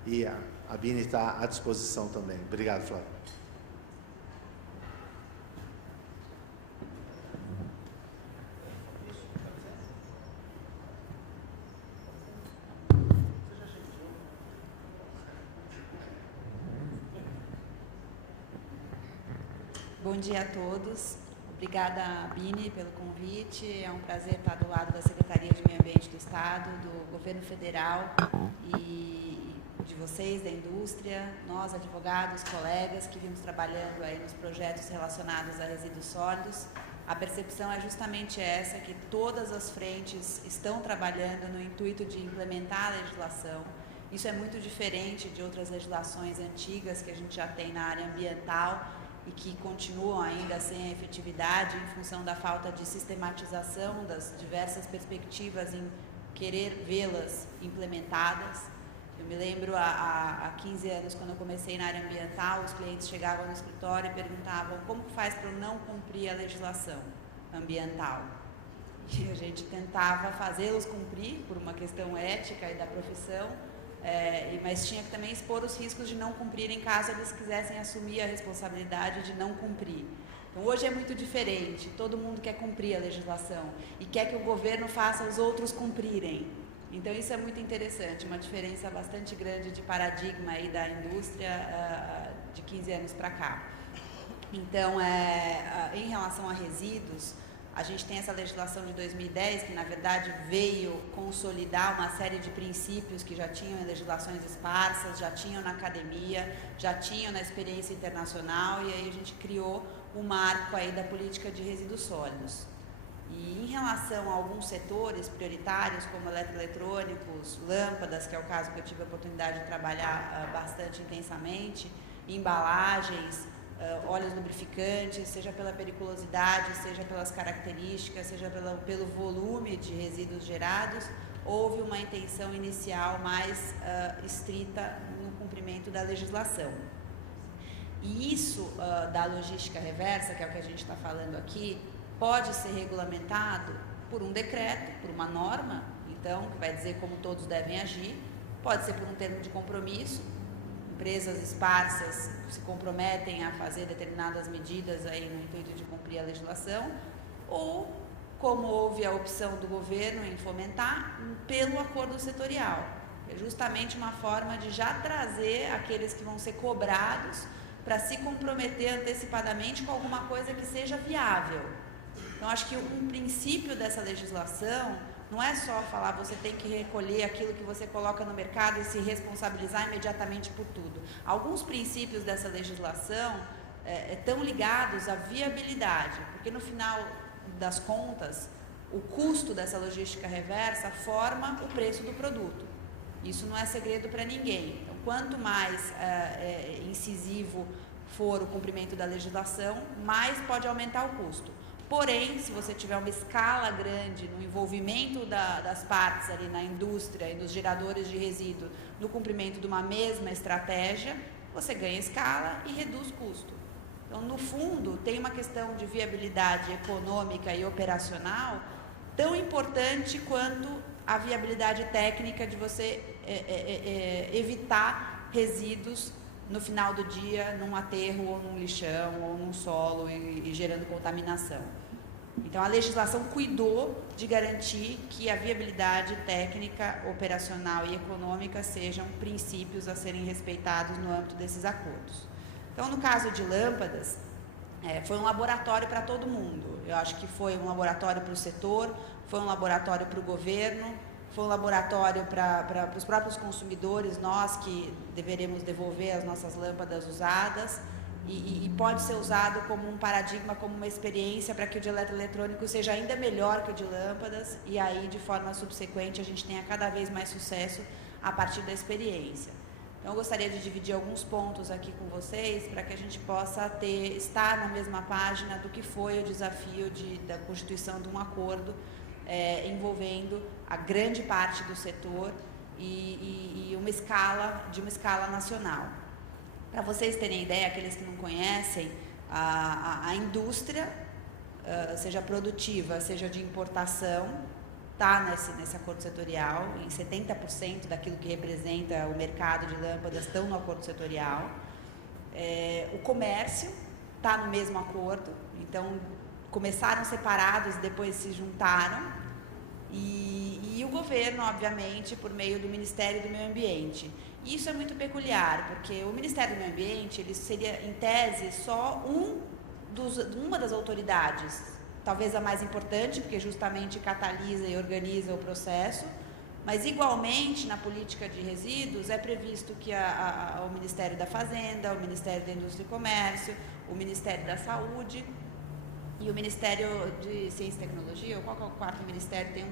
E a Bini está à disposição também. Obrigado, Flávio. Bom dia a todos. Obrigada, Bini, pelo convite. É um prazer estar do lado da Secretaria de Meio Ambiente do Estado, do Governo Federal, e de vocês, da indústria, nós, advogados, colegas que vimos trabalhando aí nos projetos relacionados a resíduos sólidos. A percepção é justamente essa, que todas as frentes estão trabalhando no intuito de implementar a legislação. Isso é muito diferente de outras legislações antigas que a gente já tem na área ambiental e que continuam ainda sem efetividade em função da falta de sistematização das diversas perspectivas em querer vê-las implementadas. Eu me lembro há 15 anos, quando eu comecei na área ambiental, os clientes chegavam no escritório e perguntavam como faz para eu não cumprir a legislação ambiental. E a gente tentava fazê-los cumprir por uma questão ética e da profissão, mas tinha que também expor os riscos de não cumprirem caso eles quisessem assumir a responsabilidade de não cumprir. Então, hoje é muito diferente, todo mundo quer cumprir a legislação e quer que o governo faça os outros cumprirem. Então, isso é muito interessante, uma diferença bastante grande de paradigma aí da indústria de 15 anos para cá. Então, em relação a resíduos, a gente tem essa legislação de 2010, que na verdade veio consolidar uma série de princípios que já tinham em legislações esparsas, já tinham na academia, já tinham na experiência internacional, e aí a gente criou o marco aí da política de resíduos sólidos. E em relação a alguns setores prioritários, como eletroeletrônicos, lâmpadas, que é o caso que eu tive a oportunidade de trabalhar bastante intensamente, embalagens, óleos lubrificantes, seja pela periculosidade, seja pelas características, seja pelo volume de resíduos gerados, houve uma intenção inicial mais estrita no cumprimento da legislação. E isso da logística reversa, que é o que a gente está falando aqui, pode ser regulamentado por um decreto, por uma norma, então, que vai dizer como todos devem agir, pode ser por um termo de compromisso, empresas esparsas se comprometem a fazer determinadas medidas aí no intuito de cumprir a legislação, ou, como houve a opção do governo em fomentar, pelo acordo setorial. É justamente uma forma de já trazer aqueles que vão ser cobrados para se comprometer antecipadamente com alguma coisa que seja viável. Então, acho que um princípio dessa legislação não é só falar você tem que recolher aquilo que você coloca no mercado e se responsabilizar imediatamente por tudo. Alguns princípios dessa legislação estão ligados à viabilidade, porque no final das contas, o custo dessa logística reversa forma o preço do produto. Isso não é segredo para ninguém. Então, quanto mais incisivo for o cumprimento da legislação, mais pode aumentar o custo. Porém, se você tiver uma escala grande no envolvimento das partes ali na indústria e nos geradores de resíduo, no cumprimento de uma mesma estratégia, você ganha escala e reduz custo. Então, no fundo, tem uma questão de viabilidade econômica e operacional tão importante quanto a viabilidade técnica de você evitar resíduos no final do dia, num aterro ou num lixão ou num solo e gerando contaminação. Então, a legislação cuidou de garantir que a viabilidade técnica, operacional e econômica sejam princípios a serem respeitados no âmbito desses acordos. Então, no caso de lâmpadas, foi um laboratório para todo mundo. Eu acho que foi um laboratório para o setor, foi um laboratório para o governo, foi um laboratório para os próprios consumidores, nós que deveremos devolver as nossas lâmpadas usadas, e pode ser usado como um paradigma, como uma experiência para que o de eletroeletrônico seja ainda melhor que o de lâmpadas, e aí, de forma subsequente, a gente tenha cada vez mais sucesso a partir da experiência. Então, eu gostaria de dividir alguns pontos aqui com vocês, para que a gente possa estar na mesma página do que foi o desafio da constituição de um acordo envolvendo a grande parte do setor e uma escala nacional. Para vocês terem ideia, aqueles que não conhecem, a indústria, seja produtiva, seja de importação, está nesse acordo setorial, em 70% daquilo que representa o mercado de lâmpadas estão no acordo setorial. O comércio está no mesmo acordo, então começaram separados e depois se juntaram, e o governo, obviamente, por meio do Ministério do Meio Ambiente. E isso é muito peculiar, porque o Ministério do Meio Ambiente ele seria, em tese, só uma das autoridades, talvez a mais importante, porque justamente catalisa e organiza o processo, Mas, igualmente, na política de resíduos, é previsto que o Ministério da Fazenda, o Ministério da Indústria e Comércio, o Ministério da Saúde e o Ministério de Ciência e Tecnologia, ou qual que é o quarto ministério,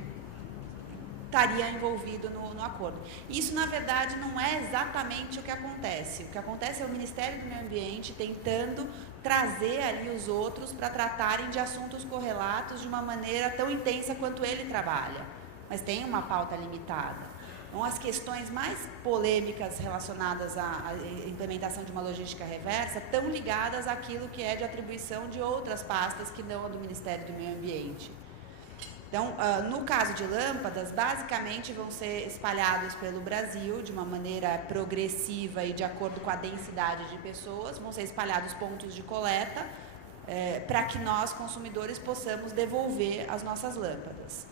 estaria envolvido no acordo. Isso, na verdade, não é exatamente o que acontece. O que acontece é o Ministério do Meio Ambiente tentando trazer ali os outros para tratarem de assuntos correlatos de uma maneira tão intensa quanto ele trabalha. Mas tem uma pauta limitada. Então, as questões mais polêmicas relacionadas à implementação de uma logística reversa estão ligadas àquilo que é de atribuição de outras pastas que não a do Ministério do Meio Ambiente. Então, no caso de lâmpadas, basicamente vão ser espalhados pelo Brasil de uma maneira progressiva e de acordo com a densidade de pessoas, vão ser espalhados pontos de coleta para que nós, consumidores, possamos devolver as nossas lâmpadas.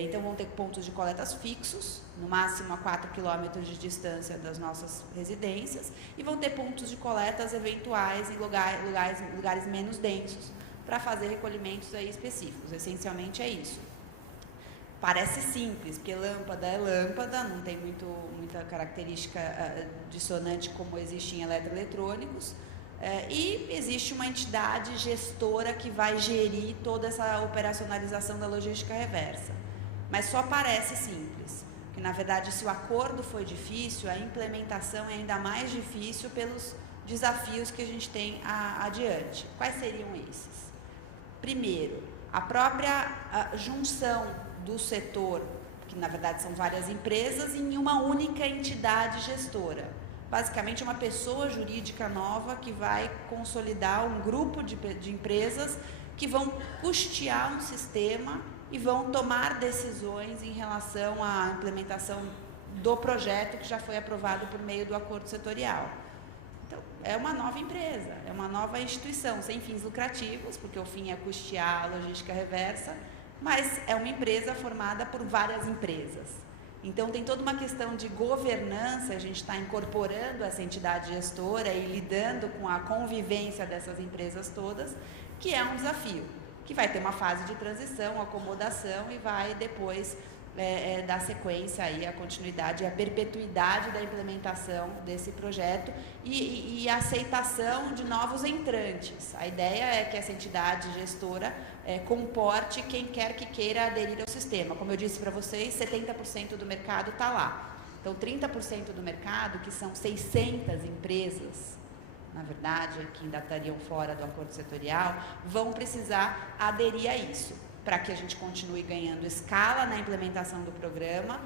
Então, vão ter pontos de coletas fixos, no máximo a 4 quilômetros de distância das nossas residências, e vão ter pontos de coletas eventuais em lugares menos densos, para fazer recolhimentos aí específicos. Essencialmente é isso. Parece simples, porque lâmpada é lâmpada, não tem muita característica dissonante como existe em eletroeletrônicos, e existe uma entidade gestora que vai gerir toda essa operacionalização da logística reversa. Mas só parece simples, porque na verdade, se o acordo foi difícil, a implementação é ainda mais difícil pelos desafios que a gente tem adiante. Quais seriam esses? Primeiro, a própria junção do setor, que na verdade são várias empresas, em uma única entidade gestora. Basicamente, uma pessoa jurídica nova que vai consolidar um grupo de empresas que vão custear um sistema e vão tomar decisões em relação à implementação do projeto que já foi aprovado por meio do acordo setorial. Então, é uma nova empresa, é uma nova instituição, sem fins lucrativos, porque o fim é custear a logística reversa, mas é uma empresa formada por várias empresas. Então, tem toda uma questão de governança, a gente está incorporando essa entidade gestora e lidando com a convivência dessas empresas todas, que é um desafio, que vai ter uma fase de transição, acomodação e vai depois dar sequência aí à continuidade e à perpetuidade da implementação desse projeto e a aceitação de novos entrantes. A ideia é que essa entidade gestora comporte quem quer que queira aderir ao sistema. Como eu disse para vocês, 70% do mercado está lá. Então, 30% do mercado, que são 600 empresas, na verdade, que ainda estariam fora do acordo setorial, vão precisar aderir a isso, para que a gente continue ganhando escala na implementação do programa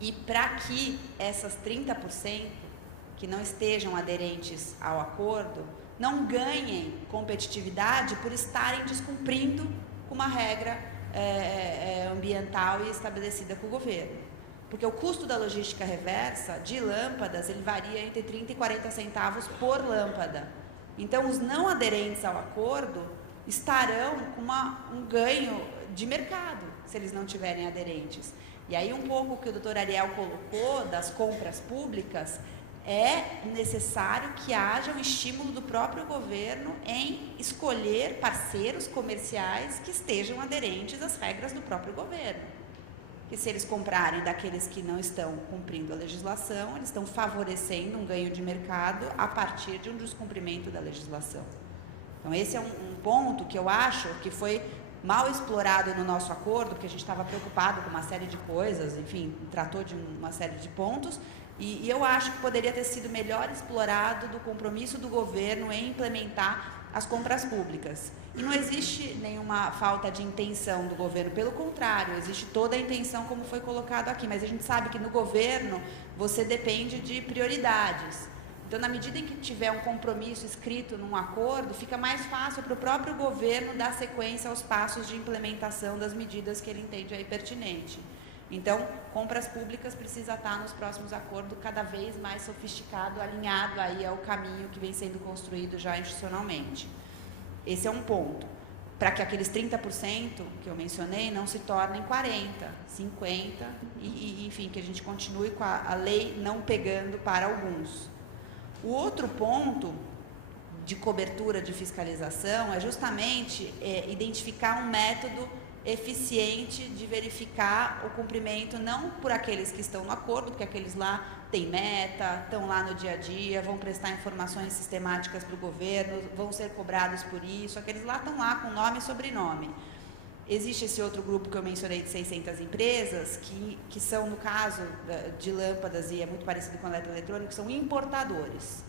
e para que essas 30% que não estejam aderentes ao acordo não ganhem competitividade por estarem descumprindo uma regra ambiental e estabelecida com o governo. Porque o custo da logística reversa de lâmpadas, ele varia entre 30 e 40 centavos por lâmpada. Então, os não aderentes ao acordo estarão com um ganho de mercado, se eles não tiverem aderentes. E aí, um pouco o que o doutor Ariel colocou das compras públicas, é necessário que haja um estímulo do próprio governo em escolher parceiros comerciais que estejam aderentes às regras do próprio governo. Que se eles comprarem daqueles que não estão cumprindo a legislação, eles estão favorecendo um ganho de mercado a partir de um descumprimento da legislação. Então, esse é um ponto que eu acho que foi mal explorado no nosso acordo, porque a gente estava preocupado com uma série de coisas, enfim, tratou de uma série de pontos, e eu acho que poderia ter sido melhor explorado do compromisso do governo em implementar as compras públicas. E não existe nenhuma falta de intenção do governo, pelo contrário, existe toda a intenção como foi colocado aqui, mas a gente sabe que no governo você depende de prioridades. Então, na medida em que tiver um compromisso escrito num acordo, fica mais fácil para o próprio governo dar sequência aos passos de implementação das medidas que ele entende aí pertinente. Então, compras públicas precisa estar nos próximos acordos cada vez mais sofisticado, alinhado aí ao caminho que vem sendo construído já institucionalmente. Esse é um ponto, para que aqueles 30% que eu mencionei não se tornem 40%, 50% e enfim, que a gente continue com a lei não pegando para alguns. O outro ponto de cobertura de fiscalização é justamente identificar um método eficiente de verificar o cumprimento, não por aqueles que estão no acordo, porque aqueles lá têm meta, estão lá no dia a dia, vão prestar informações sistemáticas para o governo, vão ser cobrados por isso, aqueles lá estão lá com nome e sobrenome. Existe esse outro grupo que eu mencionei de 600 empresas, que são, no caso de lâmpadas, e é muito parecido com eletroeletrônico, são importadores.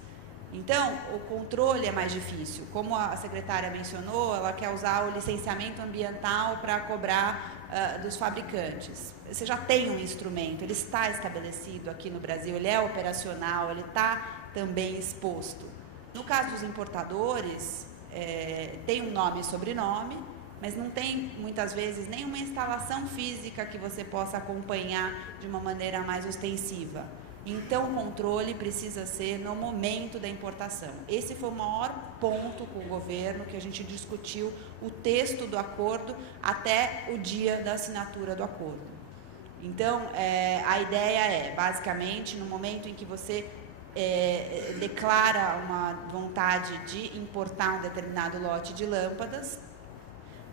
Então, o controle é mais difícil. Como a secretária mencionou, ela quer usar o licenciamento ambiental para cobrar dos fabricantes. Você já tem um instrumento, ele está estabelecido aqui no Brasil, ele é operacional, ele está também exposto. No caso dos importadores, tem um nome e sobrenome, mas não tem, muitas vezes, nenhuma instalação física que você possa acompanhar de uma maneira mais ostensiva. Então, o controle precisa ser no momento da importação. Esse foi o maior ponto com o governo, que a gente discutiu o texto do acordo até o dia da assinatura do acordo. Então, a ideia é, basicamente, no momento em que você declara uma vontade de importar um determinado lote de lâmpadas,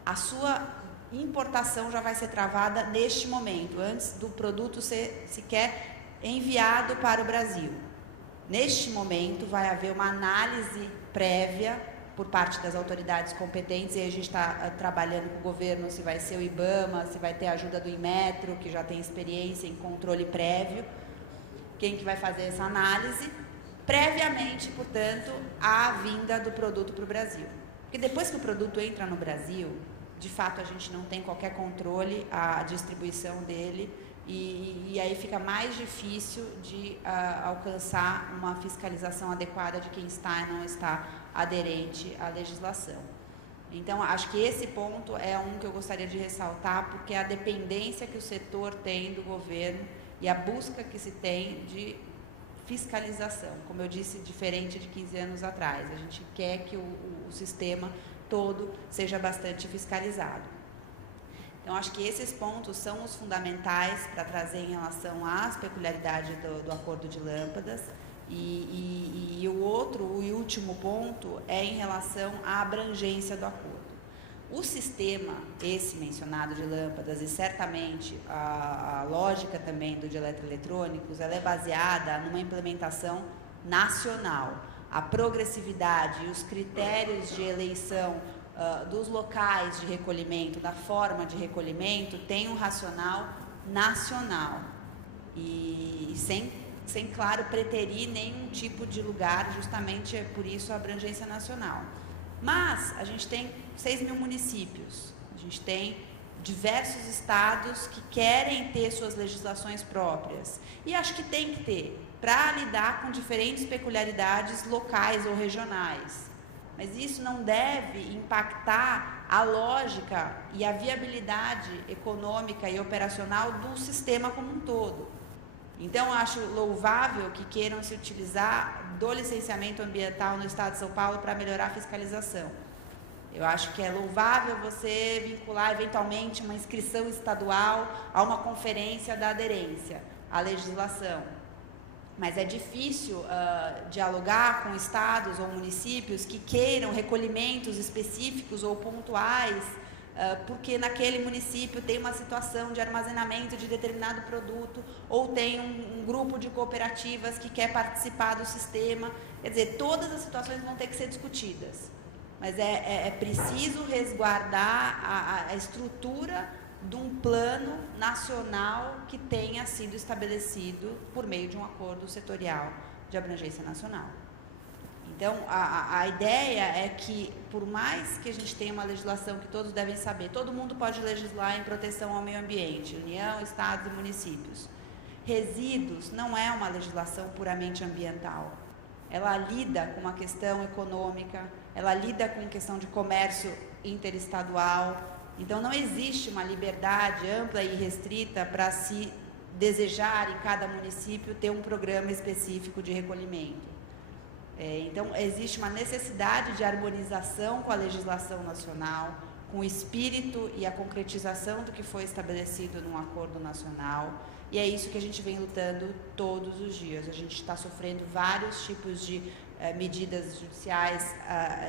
a sua importação já vai ser travada neste momento, antes do produto ser sequer enviado para o Brasil. Neste momento, vai haver uma análise prévia por parte das autoridades competentes, e a gente está trabalhando com o governo, se vai ser o IBAMA, se vai ter a ajuda do Inmetro, que já tem experiência em controle prévio, quem que vai fazer essa análise, previamente, portanto, à vinda do produto para o Brasil. Porque depois que o produto entra no Brasil, de fato, a gente não tem qualquer controle, a distribuição dele, e aí fica mais difícil de alcançar uma fiscalização adequada de quem está e não está aderente à legislação. Então, acho que esse ponto é um que eu gostaria de ressaltar, porque é a dependência que o setor tem do governo e a busca que se tem de fiscalização. Como eu disse, diferente de 15 anos atrás. A gente quer que o sistema todo seja bastante fiscalizado. Então, acho que esses pontos são os fundamentais para trazer em relação às peculiaridades do acordo de lâmpadas. E o outro, o último ponto, é em relação à abrangência do acordo. O sistema, esse mencionado de lâmpadas, e certamente a lógica também do de eletroeletrônicos, ela é baseada numa implementação nacional. A progressividade e os critérios de eleição dos locais de recolhimento, da forma de recolhimento, tem um racional nacional. E sem, claro, preterir nenhum tipo de lugar, justamente por isso a abrangência nacional. Mas a gente tem 6 mil municípios, a gente tem diversos estados que querem ter suas legislações próprias. E acho que tem que ter, para lidar com diferentes peculiaridades locais ou regionais. Mas isso não deve impactar a lógica e a viabilidade econômica e operacional do sistema como um todo. Então, acho louvável que queiram se utilizar do licenciamento ambiental no Estado de São Paulo para melhorar a fiscalização. Eu acho que é louvável você vincular, eventualmente, uma inscrição estadual a uma conferência da aderência à legislação. Mas é difícil dialogar com estados ou municípios que queiram recolhimentos específicos ou pontuais, porque naquele município tem uma situação de armazenamento de determinado produto, ou tem um grupo de cooperativas que quer participar do sistema. Quer dizer, todas as situações vão ter que ser discutidas. Mas é preciso resguardar a estrutura de um plano nacional que tenha sido estabelecido por meio de um acordo setorial de abrangência nacional. Então, a ideia é que, por mais que a gente tenha uma legislação que todos devem saber, todo mundo pode legislar em proteção ao meio ambiente, União, Estados e municípios. Resíduos não é uma legislação puramente ambiental. Ela lida com uma questão econômica, ela lida com a questão de comércio interestadual. Então, não existe uma liberdade ampla e restrita para se desejar em cada município ter um programa específico de recolhimento. Então, existe uma necessidade de harmonização com a legislação nacional, com o espírito e a concretização do que foi estabelecido num acordo nacional, e é isso que a gente vem lutando todos os dias. A gente está sofrendo vários tipos de medidas judiciais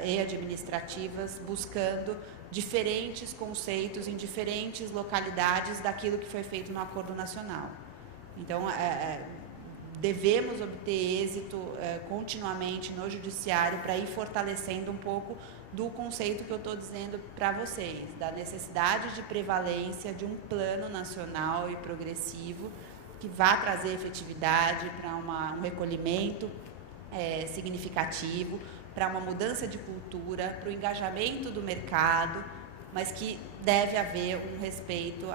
e administrativas, buscando diferentes conceitos em diferentes localidades daquilo que foi feito no Acordo Nacional. Então, devemos obter êxito continuamente no Judiciário para ir fortalecendo um pouco do conceito que eu estou dizendo para vocês, da necessidade de prevalência de um plano nacional e progressivo que vá trazer efetividade para um recolhimento significativo, para uma mudança de cultura, para o engajamento do mercado, mas que deve haver um respeito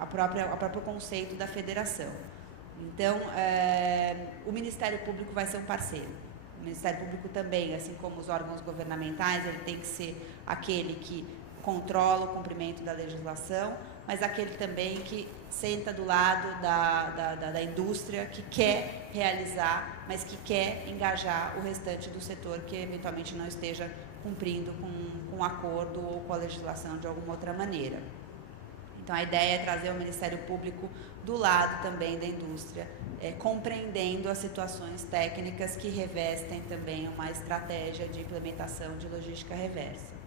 ao próprio conceito da federação. Então, o Ministério Público vai ser um parceiro. O Ministério Público também, assim como os órgãos governamentais, ele tem que ser aquele que controla o cumprimento da legislação, mas aquele também que senta do lado da indústria, que quer realizar, mas que quer engajar o restante do setor que eventualmente não esteja cumprindo com um acordo ou com a legislação de alguma outra maneira. Então, a ideia é trazer o Ministério Público do lado também da indústria, compreendendo as situações técnicas que revestem também uma estratégia de implementação de logística reversa.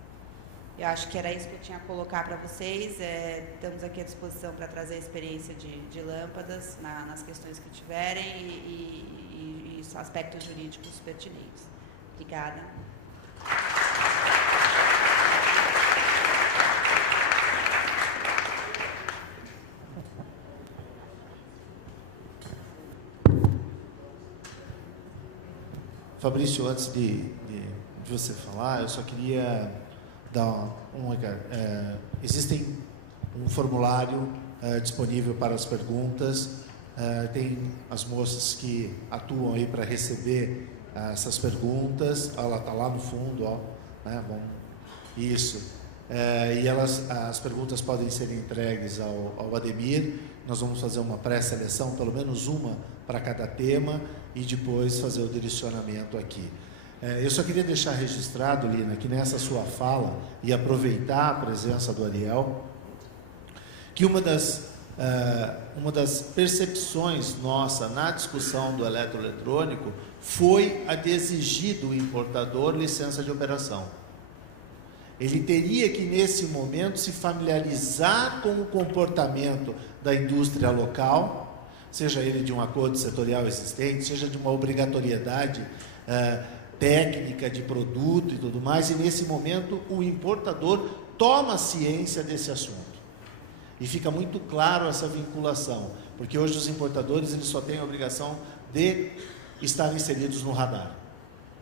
Eu acho que era isso que eu tinha a colocar para vocês. Estamos aqui à disposição para trazer a experiência de lâmpadas nas questões que tiverem e aspectos jurídicos pertinentes. Obrigada. Fabrício, antes de você falar, eu só queria dar existem um formulário disponível para as perguntas, tem as moças que atuam aí para receber essas perguntas, ela está lá no fundo, ó, né? Bom, isso. E as perguntas podem ser entregues ao Ademir. Nós vamos fazer uma pré-seleção, pelo menos uma para cada tema, e depois fazer o direcionamento aqui. Eu só queria deixar registrado, Lina, que nessa sua fala, e aproveitar a presença do Ariel, que uma das percepções nossa na discussão do eletroeletrônico foi a de exigir do importador licença de operação. Ele teria que, nesse momento, se familiarizar com o comportamento da indústria local, seja ele de um acordo setorial existente, seja de uma obrigatoriedade técnica de produto e tudo mais, e nesse momento o importador toma ciência desse assunto. E fica muito claro essa vinculação, porque hoje os importadores eles só têm a obrigação de estar inseridos no radar,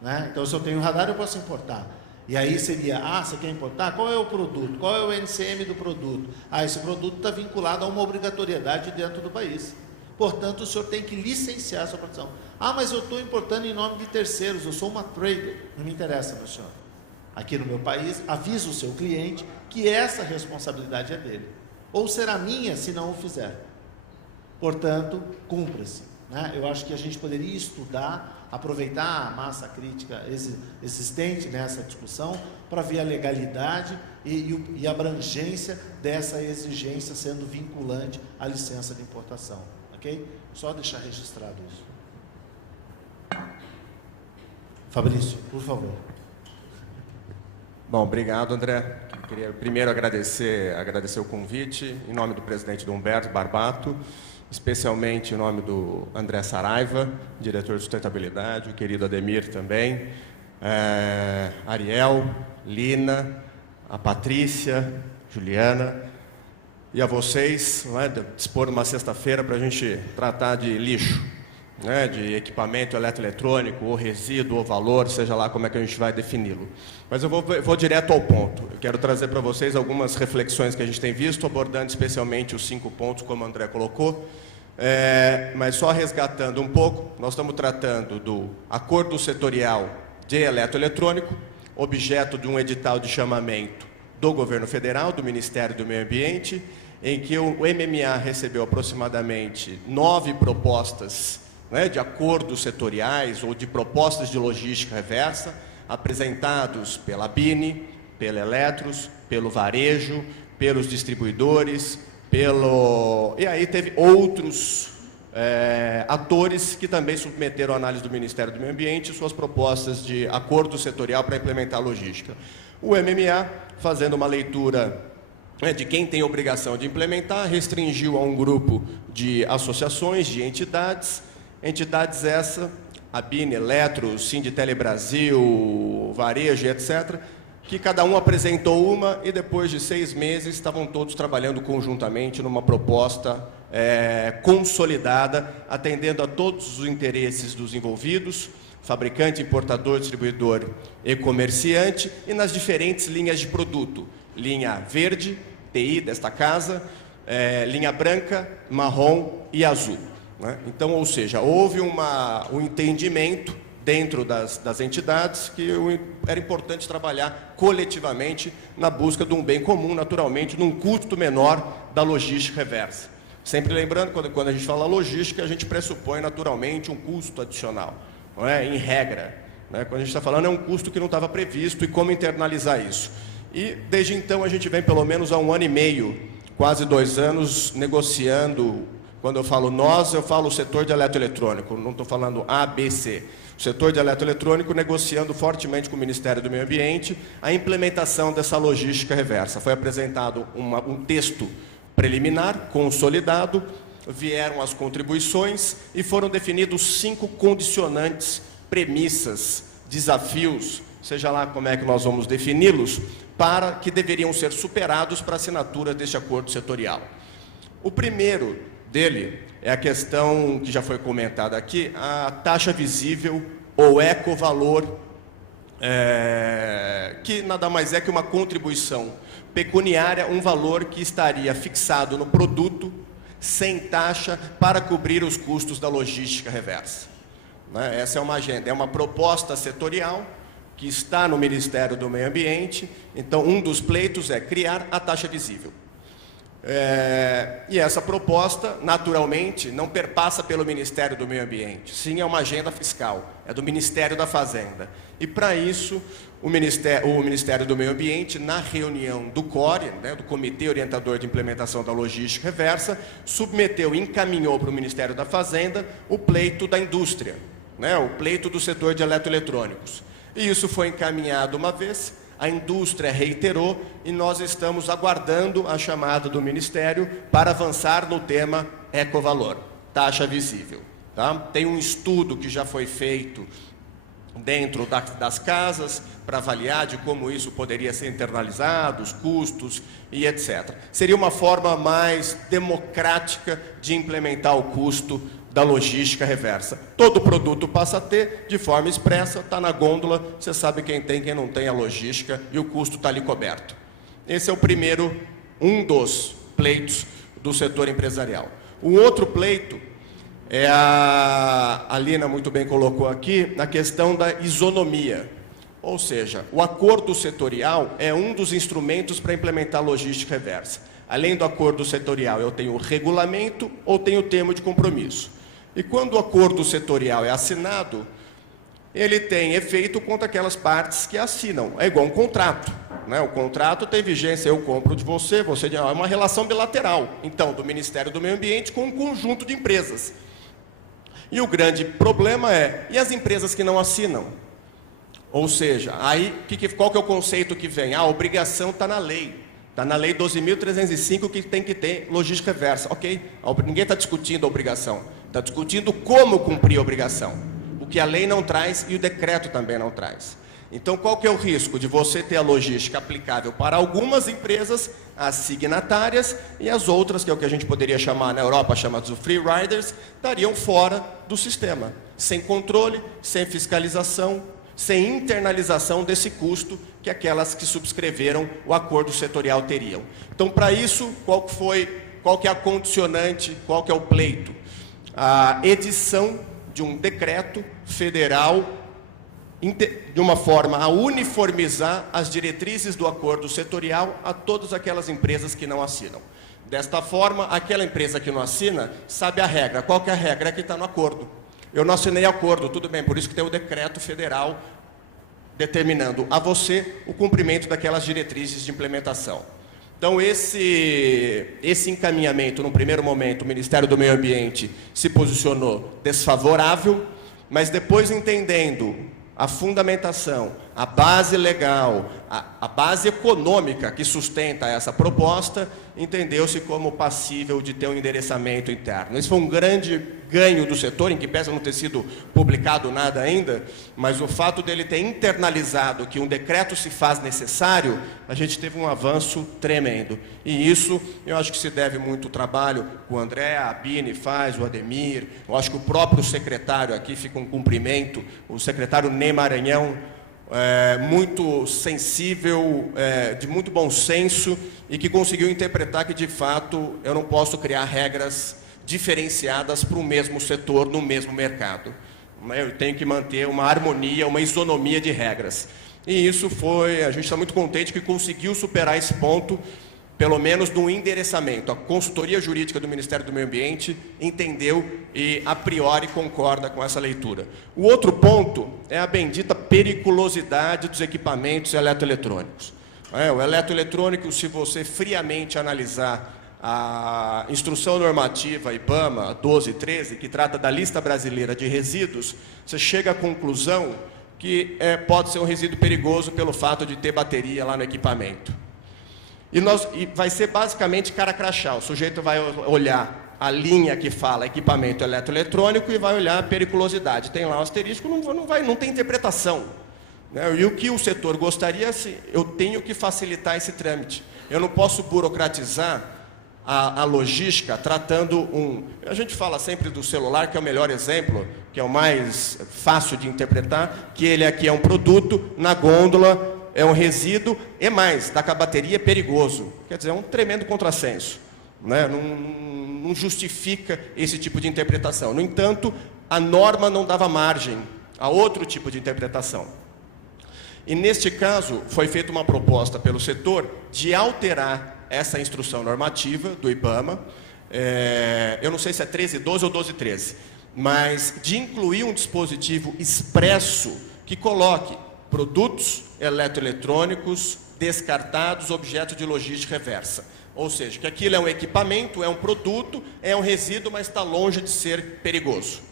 né? Então, se eu tenho radar, eu posso importar. E aí seria, você quer importar? Qual é o produto? Qual é o NCM do produto? Esse produto está vinculado a uma obrigatoriedade dentro do país. Portanto, o senhor tem que licenciar a sua produção. Mas eu estou importando em nome de terceiros, eu sou uma trader. Não me interessa, meu senhor. Aqui no meu país, avisa o seu cliente que essa responsabilidade é dele. Ou será minha se não o fizer. Portanto, cumpra-se, né? Eu acho que a gente poderia estudar, aproveitar a massa crítica existente nessa discussão para ver a legalidade e a abrangência dessa exigência sendo vinculante à licença de importação. Ok? Só deixar registrado isso. Fabrício, por favor. Bom, obrigado, André. Queria primeiro agradecer o convite, em nome do presidente Humberto Barbato, especialmente em nome do André Saraiva, diretor de sustentabilidade, o querido Ademir também, Ariel, Lina, a Patrícia, Juliana, e a vocês, né, dispor uma sexta-feira para a gente tratar de lixo, né, de equipamento eletroeletrônico, ou resíduo, ou valor, seja lá como é que a gente vai defini-lo. Mas eu vou direto ao ponto. Eu quero trazer para vocês algumas reflexões que a gente tem visto, abordando especialmente os 5 pontos, como o André colocou, mas só resgatando um pouco. Nós estamos tratando do acordo setorial de eletroeletrônico, objeto de um edital de chamamento do governo federal, do Ministério do Meio Ambiente, em que o MMA recebeu aproximadamente 9 propostas, né, de acordos setoriais ou de propostas de logística reversa, apresentados pela BINI, pela Eletros, pelo varejo, pelos distribuidores, e aí teve outros atores que também submeteram à análise do Ministério do Meio Ambiente suas propostas de acordo setorial para implementar a logística. O MMA, fazendo uma leitura de quem tem obrigação de implementar, restringiu a um grupo de associações, de entidades essa, a BIN, Eletro, Sinditele Brasil, Varejo, etc., que cada um apresentou uma e depois de 6 meses estavam todos trabalhando conjuntamente numa proposta consolidada, atendendo a todos os interesses dos envolvidos, fabricante, importador, distribuidor e comerciante, e nas diferentes linhas de produto, linha verde, TI desta casa, linha branca, marrom e azul. Né? Então, ou seja, houve um entendimento dentro das entidades que era importante trabalhar coletivamente na busca de um bem comum, naturalmente, num custo menor da logística reversa. Sempre lembrando, quando a gente fala logística, a gente pressupõe naturalmente um custo adicional, não é? Em regra. Né? Quando a gente está falando, é um custo que não estava previsto e como internalizar isso. E, desde então, a gente vem pelo menos há 1 ano e meio, quase 2 anos, negociando. Quando eu falo nós, eu falo o setor de eletroeletrônico, não estou falando A, B, C. O setor de eletroeletrônico negociando fortemente com o Ministério do Meio Ambiente a implementação dessa logística reversa. Foi apresentado um texto preliminar, consolidado, vieram as contribuições e foram definidos 5 condicionantes, premissas, desafios, seja lá como é que nós vamos defini-los, para que deveriam ser superados para a assinatura deste acordo setorial. O primeiro dele é a questão que já foi comentada aqui, a taxa visível ou ecovalor, que nada mais é que uma contribuição pecuniária, um valor que estaria fixado no produto, sem taxa, para cobrir os custos da logística reversa. Né? Essa é uma agenda, é uma proposta setorial que está no Ministério do Meio Ambiente. Então, um dos pleitos é criar a taxa visível. E essa proposta, naturalmente, não perpassa pelo Ministério do Meio Ambiente. Sim, é uma agenda fiscal, é do Ministério da Fazenda. E, para isso, o Ministério do Meio Ambiente, na reunião do CORE, né, do Comitê Orientador de Implementação da Logística Reversa, submeteu e encaminhou para o Ministério da Fazenda o pleito da indústria, né, o pleito do setor de eletroeletrônicos. E isso foi encaminhado uma vez, a indústria reiterou e nós estamos aguardando a chamada do Ministério para avançar no tema ecovalor, taxa visível. Tá? Tem um estudo que já foi feito dentro das casas para avaliar de como isso poderia ser internalizado, os custos e etc. Seria uma forma mais democrática de implementar o custo da logística reversa. Todo produto passa a ter, de forma expressa, está na gôndola, você sabe quem tem, quem não tem a logística, e o custo está ali coberto. Esse é o primeiro, um dos pleitos do setor empresarial. O outro pleito é a Lina muito bem colocou aqui, na questão da isonomia. Ou seja, o acordo setorial é um dos instrumentos para implementar a logística reversa. Além do acordo setorial, eu tenho o regulamento ou tenho o termo de compromisso. E quando o acordo setorial é assinado, ele tem efeito contra aquelas partes que assinam. É igual um contrato, né? O contrato tem vigência, eu compro de você, você de... É uma relação bilateral, então, do Ministério do Meio Ambiente com um conjunto de empresas. E o grande problema é, e as empresas que não assinam? Ou seja, aí, qual que é o conceito que vem? A obrigação está na lei. Está na Lei 12.305 que tem que ter logística reversa. Ok, ninguém está discutindo a obrigação. Está discutindo como cumprir a obrigação. O que a lei não traz e o decreto também não traz. Então, qual que é o risco de você ter a logística aplicável para algumas empresas, as signatárias, e as outras, que é o que a gente poderia chamar, na Europa, chama de free riders, estariam fora do sistema. Sem controle, sem fiscalização, sem internalização desse custo que aquelas que subscreveram o acordo setorial teriam. Então, para isso, qual que é a condicionante, qual que é o pleito? A edição de um decreto federal de uma forma a uniformizar as diretrizes do acordo setorial a todas aquelas empresas que não assinam. Desta forma, aquela empresa que não assina sabe a regra. Qual que é a regra? É que está no acordo. Eu não assinei acordo, tudo bem, por isso que tem o decreto federal determinando a você o cumprimento daquelas diretrizes de implementação. Então, esse encaminhamento, no primeiro momento, o Ministério do Meio Ambiente se posicionou desfavorável, mas depois, entendendo a fundamentação, a base legal, a base econômica que sustenta essa proposta, entendeu-se como passível de ter um endereçamento interno. Esse foi um grande ganho do setor, em que pese não ter sido publicado nada ainda, mas o fato dele ter internalizado que um decreto se faz necessário, a gente teve um avanço tremendo. E isso, eu acho que se deve muito ao trabalho que o André, a Bini faz, o Ademir, eu acho que o próprio secretário aqui fica um cumprimento, o secretário Ney Maranhão, muito sensível, de muito bom senso, e que conseguiu interpretar que, de fato, eu não posso criar regras diferenciadas para o mesmo setor, no mesmo mercado. Eu tenho que manter uma harmonia, uma isonomia de regras. E isso foi, a gente está muito contente que conseguiu superar esse ponto, pelo menos no endereçamento. A consultoria jurídica do Ministério do Meio Ambiente entendeu e, a priori, concorda com essa leitura. O outro ponto é a bendita periculosidade dos equipamentos eletroeletrônicos. O eletroeletrônico, se você friamente analisar a instrução normativa IBAMA 1213, que trata da lista brasileira de resíduos, você chega à conclusão que pode ser um resíduo perigoso pelo fato de ter bateria lá no equipamento. E vai ser basicamente cara crachá. O sujeito vai olhar a linha que fala equipamento eletroeletrônico e vai olhar a periculosidade. Tem lá o asterisco, não tem interpretação. E o que o setor gostaria, eu tenho que facilitar esse trâmite. Eu não posso burocratizar a logística tratando A gente fala sempre do celular, que é o melhor exemplo, que é o mais fácil de interpretar, que ele aqui é um produto, na gôndola é um resíduo, e mais, está com a bateria, é perigoso. Quer dizer, é um tremendo contrassenso. Não justifica esse tipo de interpretação. No entanto, a norma não dava margem a outro tipo de interpretação. E, neste caso, foi feita uma proposta pelo setor de alterar essa instrução normativa do IBAMA, eu não sei se é 1312 ou 1213, mas de incluir um dispositivo expresso que coloque produtos eletroeletrônicos descartados, objeto de logística reversa. Ou seja, que aquilo é um equipamento, é um produto, é um resíduo, mas está longe de ser perigoso.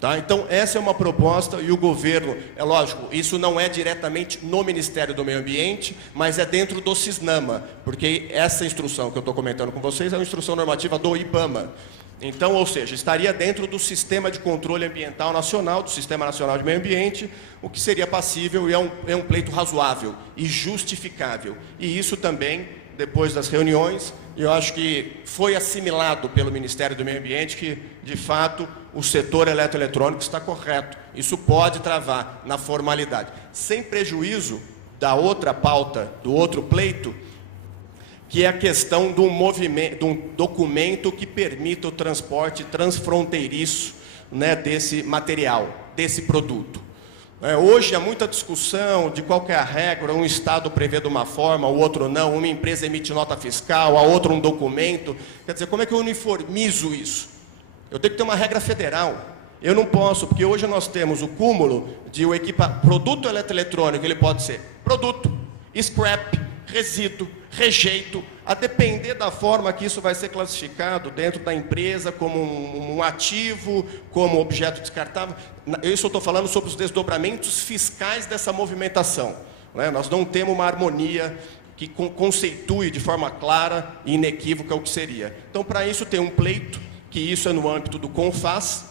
Tá? Então, essa é uma proposta, e o governo, é lógico, isso não é diretamente no Ministério do Meio Ambiente, mas é dentro do CISNAMA, porque essa instrução que eu estou comentando com vocês é uma instrução normativa do IBAMA. Então, ou seja, estaria dentro do Sistema de Controle Ambiental Nacional, do Sistema Nacional de Meio Ambiente, o que seria passível e é um pleito razoável e justificável. E isso também, depois das reuniões, eu acho que foi assimilado pelo Ministério do Meio Ambiente que, de fato, o setor eletroeletrônico está correto. Isso pode travar na formalidade, sem prejuízo da outra pauta, do outro pleito, que é a questão de um documento que permita o transporte transfronteiriço, desse material, desse produto. Hoje há muita discussão de qual que é a regra, um Estado prevê de uma forma, o outro não, uma empresa emite nota fiscal, a outra um documento. Quer dizer, como é que eu uniformizo isso? Eu tenho que ter uma regra federal. Eu não posso, porque hoje nós temos o cúmulo de produto eletroeletrônico, ele pode ser produto, scrap, resíduo, rejeito, a depender da forma que isso vai ser classificado dentro da empresa, como um ativo, como objeto descartável. Eu estou falando sobre os desdobramentos fiscais dessa movimentação. Nós não temos uma harmonia que conceitue de forma clara e inequívoca o que seria. Então, para isso, tem um pleito, que isso é no âmbito do CONFAS,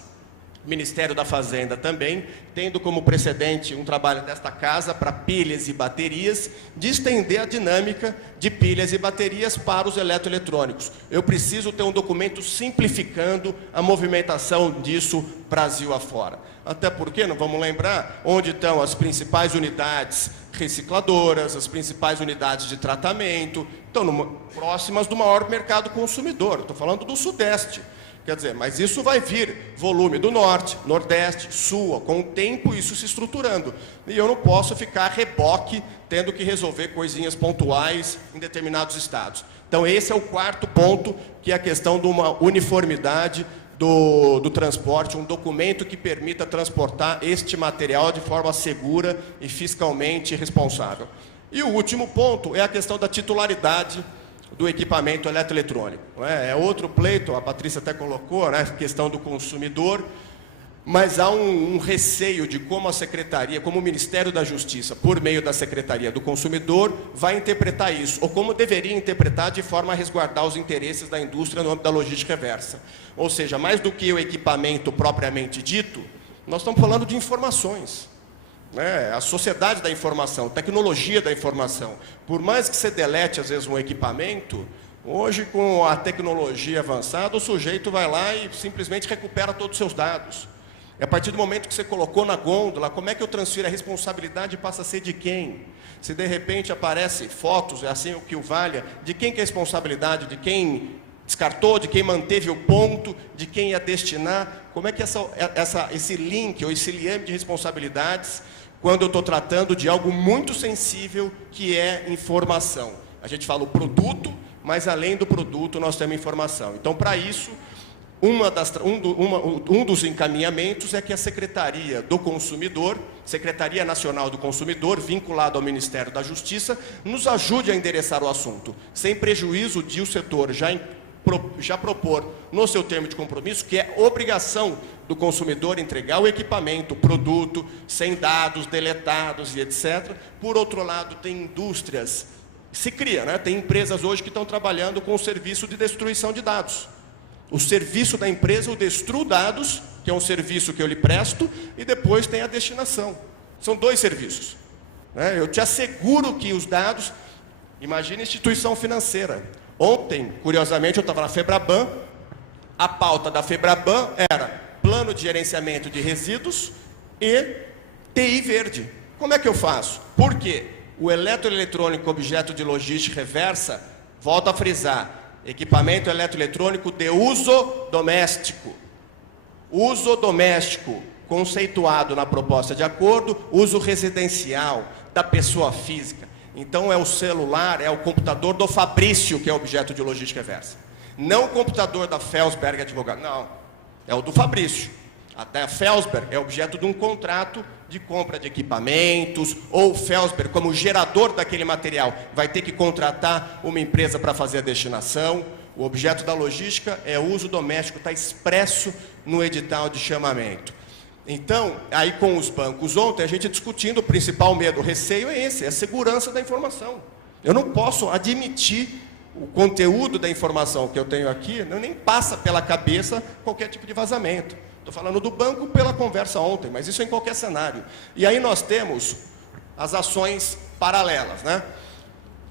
Ministério da Fazenda também, tendo como precedente um trabalho desta casa para pilhas e baterias, de estender a dinâmica de pilhas e baterias para os eletroeletrônicos. Eu preciso ter um documento simplificando a movimentação disso Brasil afora. Até porque, não vamos lembrar, onde estão as principais unidades recicladoras, as principais unidades de tratamento, estão próximas do maior mercado consumidor. Estou falando do Sudeste. Quer dizer, mas isso vai vir volume do Norte, Nordeste, Sul, com o tempo isso se estruturando. E eu não posso ficar a reboque tendo que resolver coisinhas pontuais em determinados estados. Então, esse é o quarto ponto, que é a questão de uma uniformidade do transporte, um documento que permita transportar este material de forma segura e fiscalmente responsável. E o último ponto é a questão da titularidade do equipamento eletroeletrônico. Não é? É outro pleito, a Patrícia até colocou, né, a questão do consumidor, mas há um receio de como a Secretaria, como o Ministério da Justiça, por meio da Secretaria do Consumidor, vai interpretar isso, ou como deveria interpretar de forma a resguardar os interesses da indústria no âmbito da logística reversa. Ou seja, mais do que o equipamento propriamente dito, nós estamos falando de informações. Né? A sociedade da informação, tecnologia da informação. Por mais que você delete, às vezes, um equipamento, hoje, com a tecnologia avançada, o sujeito vai lá e simplesmente recupera todos os seus dados. E a partir do momento que você colocou na gôndola, como é que eu transfiro? A responsabilidade passa a ser de quem? Se de repente aparece fotos, é assim o que o valha, de quem que é a responsabilidade? De quem descartou, de quem manteve o ponto, de quem ia destinar? Como é que esse link ou esse liame de responsabilidades, quando eu estou tratando de algo muito sensível, que é informação? A gente fala o produto, mas além do produto nós temos informação. Então, para isso, um dos encaminhamentos é que a Secretaria do Consumidor, Secretaria Nacional do Consumidor, vinculada ao Ministério da Justiça, nos ajude a endereçar o assunto, sem prejuízo de o setor já propor no seu termo de compromisso que é obrigação do consumidor entregar o equipamento, o produto, sem dados, deletados e etc. Por outro lado, tem indústrias, se cria, né? Tem empresas hoje que estão trabalhando com o serviço de destruição de dados. O serviço da empresa, eu destruo dados, que é um serviço que eu lhe presto, e depois tem a destinação. São dois serviços. Né? Eu te asseguro que os dados... Imagine instituição financeira. Ontem, curiosamente, eu estava na Febraban, a pauta da Febraban era plano de gerenciamento de resíduos e TI verde. Como é que eu faço? Por quê? O eletroeletrônico objeto de logística reversa, volto a frisar, equipamento eletroeletrônico de uso doméstico. Uso doméstico, conceituado na proposta de acordo, uso residencial da pessoa física. Então, é o celular, é o computador do Fabrício, que é objeto de logística reversa. Não o computador da Felsberg Advogado, não. É o do Fabrício. Até a Felsberg é objeto de um contrato de compra de equipamentos, ou o Felsberg, como gerador daquele material, vai ter que contratar uma empresa para fazer a destinação. O objeto da logística é uso doméstico, está expresso no edital de chamamento. Então, aí com os bancos, ontem a gente discutindo, o principal medo, o receio é esse, é a segurança da informação. Eu não posso admitir o conteúdo da informação que eu tenho aqui, nem passa pela cabeça qualquer tipo de vazamento. Estou falando do banco pela conversa ontem, mas isso é em qualquer cenário. E aí nós temos as ações paralelas, né?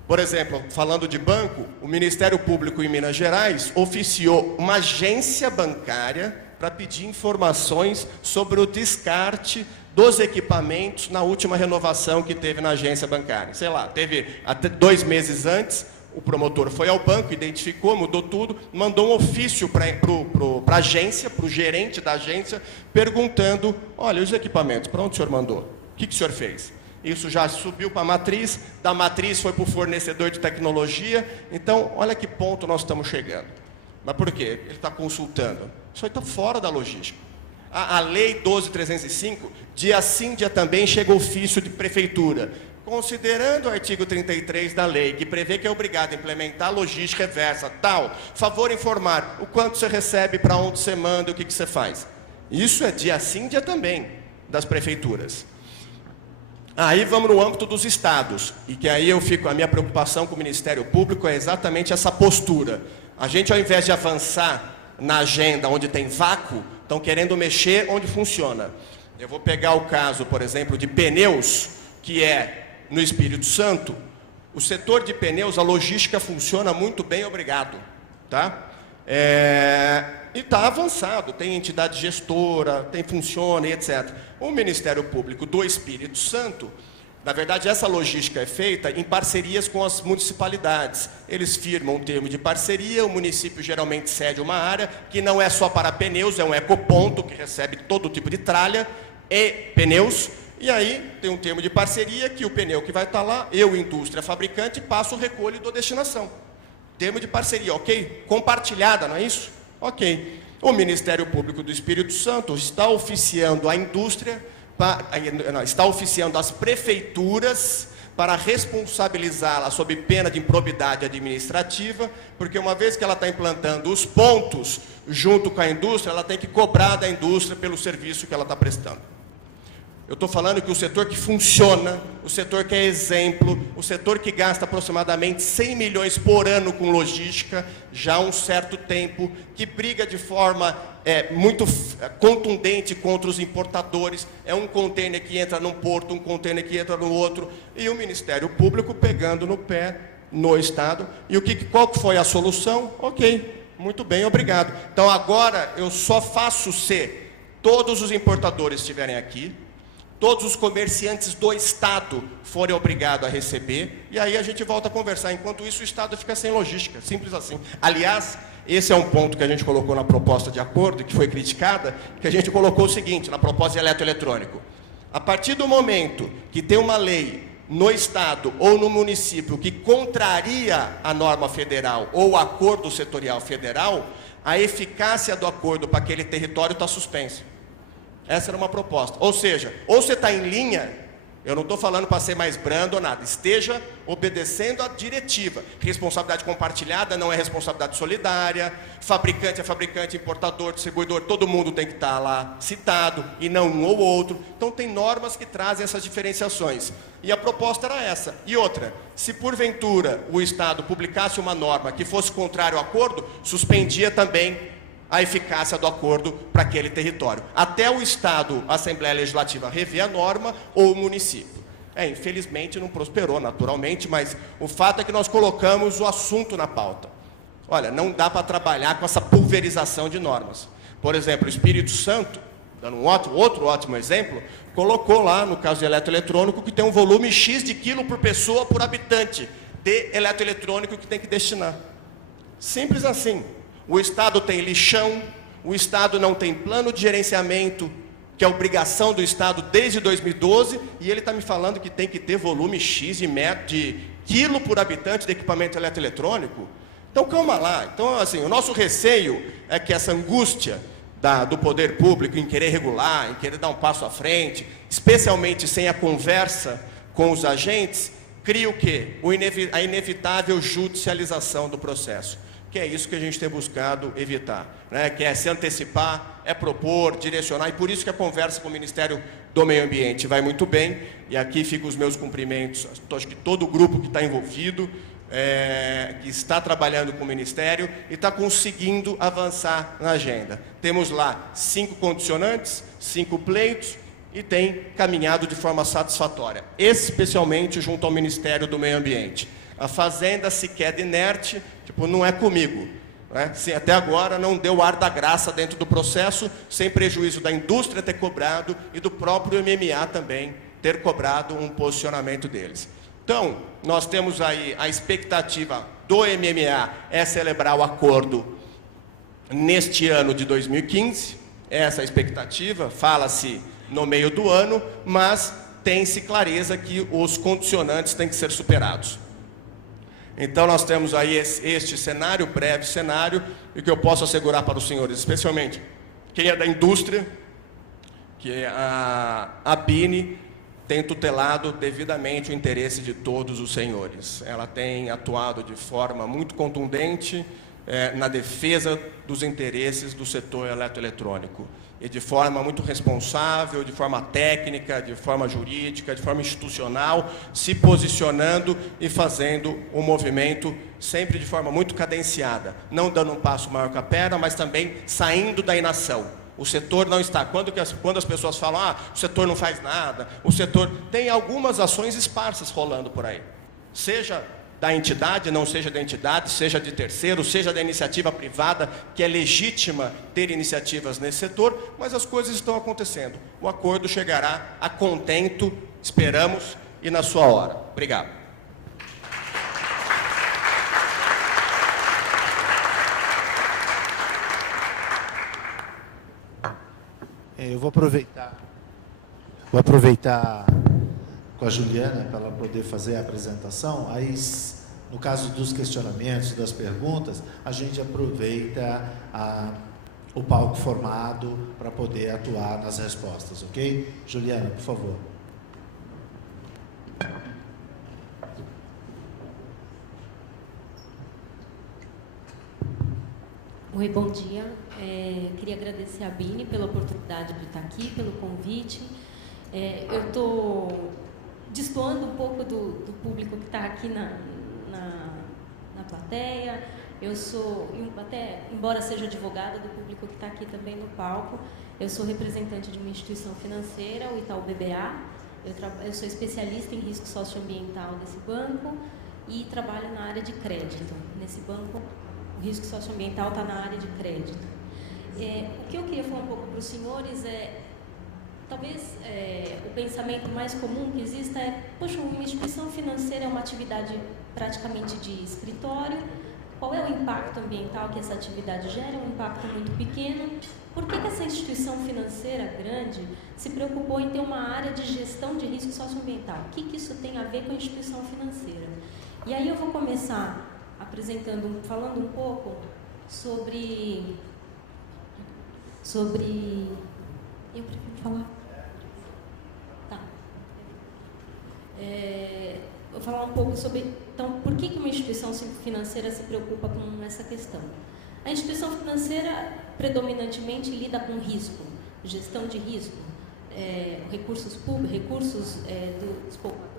Por exemplo, falando de banco, o Ministério Público em Minas Gerais oficiou uma agência bancária para pedir informações sobre o descarte dos equipamentos na última renovação que teve na agência bancária. Sei lá, teve até 2 meses antes, o promotor foi ao banco, identificou, mudou tudo, mandou um ofício para a agência, para o gerente da agência, perguntando, olha, os equipamentos, para onde o senhor mandou? O que o senhor fez? Isso já subiu para a matriz, da matriz foi para o fornecedor de tecnologia. Então, olha que ponto nós estamos chegando. Mas por quê? Ele está consultando. Isso aí está fora da logística. A Lei 12.305, dia sim, dia também, chega ofício de prefeitura. Considerando o artigo 33 da lei, que prevê que é obrigado a implementar a logística reversa, tal, favor informar o quanto você recebe, para onde você manda, o que você faz. Isso é dia sim, dia também, das prefeituras. Aí vamos no âmbito dos estados, e que aí a minha preocupação com o Ministério Público é exatamente essa postura. A gente, ao invés de avançar na agenda onde tem vácuo, estão querendo mexer onde funciona. Eu vou pegar o caso, por exemplo, de pneus, que é no Espírito Santo. O setor de pneus, a logística funciona muito bem, obrigado. Tá? E está avançado, tem entidade gestora, funciona e etc. O Ministério Público do Espírito Santo, na verdade, essa logística é feita em parcerias com as municipalidades. Eles firmam um termo de parceria, o município geralmente cede uma área, que não é só para pneus, é um ecoponto que recebe todo tipo de tralha e pneus. E aí tem um termo de parceria que o pneu que vai estar lá, eu, indústria, fabricante, passo o recolho e dou destinação. Termo de parceria, ok? Compartilhada, não é isso? Ok. O Ministério Público do Espírito Santo está oficiando a indústria, está oficiando as prefeituras para responsabilizá-la sob pena de improbidade administrativa, porque uma vez que ela está implantando os pontos junto com a indústria, ela tem que cobrar da indústria pelo serviço que ela está prestando. Eu estou falando que o setor que funciona, o setor que é exemplo, o setor que gasta aproximadamente 100 milhões por ano com logística, já há um certo tempo, que briga de forma muito contundente contra os importadores, é um container que entra num porto, um container que entra no outro, e o Ministério Público pegando no pé no Estado. E qual que foi a solução? Ok, muito bem, obrigado. Então agora eu só faço se todos os importadores estiverem aqui, todos os comerciantes do Estado forem obrigados a receber, e aí a gente volta a conversar. Enquanto isso, o Estado fica sem logística, simples assim. Aliás, esse é um ponto que a gente colocou na proposta de acordo, que foi criticada, que a gente colocou o seguinte, na proposta de eletroeletrônico. A partir do momento que tem uma lei no Estado ou no município que contraria a norma federal ou o acordo setorial federal, a eficácia do acordo para aquele território está suspensa. Essa era uma proposta. Ou seja, ou você está em linha, eu não estou falando para ser mais brando ou nada, esteja obedecendo a diretiva. Responsabilidade compartilhada não é responsabilidade solidária, fabricante é fabricante, importador, distribuidor, todo mundo tem que estar lá citado, e não um ou outro. Então tem normas que trazem essas diferenciações. E a proposta era essa. E outra, se porventura o Estado publicasse uma norma que fosse contrário ao acordo, suspendia também a eficácia do acordo para aquele território. Até o Estado, a Assembleia Legislativa, rever a norma ou o município. Infelizmente não prosperou, naturalmente, mas o fato é que nós colocamos o assunto na pauta. Olha, não dá para trabalhar com essa pulverização de normas. Por exemplo, o Espírito Santo, dando outro ótimo exemplo, colocou lá, no caso de eletroeletrônico, que tem um volume X de quilo por pessoa por habitante de eletroeletrônico que tem que destinar. Simples assim. O Estado tem lixão, o Estado não tem plano de gerenciamento, que é obrigação do Estado desde 2012, e ele está me falando que tem que ter volume X de quilo por habitante de equipamento eletroeletrônico. Então, calma lá. Então, assim, o nosso receio é que essa angústia do poder público em querer regular, em querer dar um passo à frente, especialmente sem a conversa com os agentes, cria o quê? A inevitável judicialização do processo. Que é isso que a gente tem buscado evitar, né? Que é se antecipar, é propor, direcionar, e por isso que a conversa com o Ministério do Meio Ambiente vai muito bem, e aqui ficam os meus cumprimentos, acho que todo o grupo que está envolvido, que está trabalhando com o Ministério e está conseguindo avançar na agenda. Temos lá 5 condicionantes, 5 pleitos, e tem caminhado de forma satisfatória, especialmente junto ao Ministério do Meio Ambiente. A Fazenda se queda inerte, não é comigo. Né? Até agora não deu ar da graça dentro do processo, sem prejuízo da indústria ter cobrado e do próprio MMA também ter cobrado um posicionamento deles. Então, nós temos aí a expectativa do MMA é celebrar o acordo neste ano de 2015, essa é a expectativa, fala-se no meio do ano, mas tem-se clareza que os condicionantes têm que ser superados. Então, nós temos aí este cenário, breve cenário, e que eu posso assegurar para os senhores, especialmente quem é da indústria, que a BINI tem tutelado devidamente o interesse de todos os senhores. Ela tem atuado de forma muito contundente na defesa dos interesses do setor eletroeletrônico. E de forma muito responsável, de forma técnica, de forma jurídica, de forma institucional, se posicionando e fazendo um movimento sempre de forma muito cadenciada, não dando um passo maior que a perna, mas também saindo da inação. O setor não está. Quando as pessoas falam, o setor não faz nada, o setor tem algumas ações esparsas rolando por aí. Seja da entidade, não seja da entidade, seja de terceiro, seja da iniciativa privada, que é legítima ter iniciativas nesse setor, mas as coisas estão acontecendo. O acordo chegará a contento, esperamos, e na sua hora. Obrigado. Eu vou aproveitar com a Juliana para ela poder fazer a apresentação. Aí, no caso dos questionamentos, das perguntas, a gente aproveita o palco formado para poder atuar nas respostas, ok? Juliana, por favor. Oi, bom dia. Queria agradecer a Bini pela oportunidade de estar aqui, pelo convite. Eu estou destoando um pouco do público que está aqui na plateia. Eu sou, até embora seja advogada do público que está aqui também no palco, eu sou representante de uma instituição financeira, o Itaú BBA. Eu sou especialista em risco socioambiental desse banco e trabalho na área de crédito. Nesse banco, o risco socioambiental está na área de crédito. O que eu queria falar um pouco para os senhores talvez o pensamento mais comum que exista poxa, uma instituição financeira é uma atividade praticamente de escritório. Qual é o impacto ambiental que essa atividade gera? É um impacto muito pequeno. Por que essa instituição financeira grande se preocupou em ter uma área de gestão de risco socioambiental? O que isso tem a ver com a instituição financeira? E aí eu vou começar falando um pouco sobre... Eu prefiro falar? Tá. Vou falar um pouco sobre... Então, por que uma instituição financeira se preocupa com essa questão? A instituição financeira predominantemente lida com risco, gestão de risco, recursos públicos, recursos dos poupadores.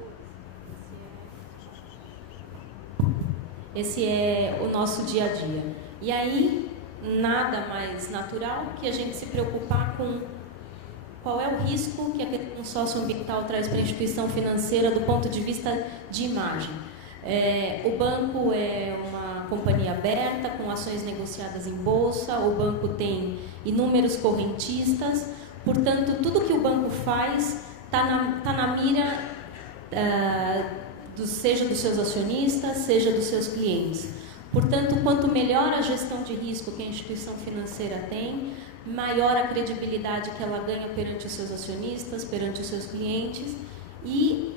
Esse é o nosso dia a dia. E aí, nada mais natural que a gente se preocupar com qual é o risco que a questão socioambiental traz para a instituição financeira do ponto de vista de imagem. O banco é uma companhia aberta, com ações negociadas em bolsa, o banco tem inúmeros correntistas, portanto, tudo que o banco faz está na mira, seja dos seus acionistas, seja dos seus clientes. Portanto, quanto melhor a gestão de risco que a instituição financeira tem, maior a credibilidade que ela ganha perante os seus acionistas, perante os seus clientes. E,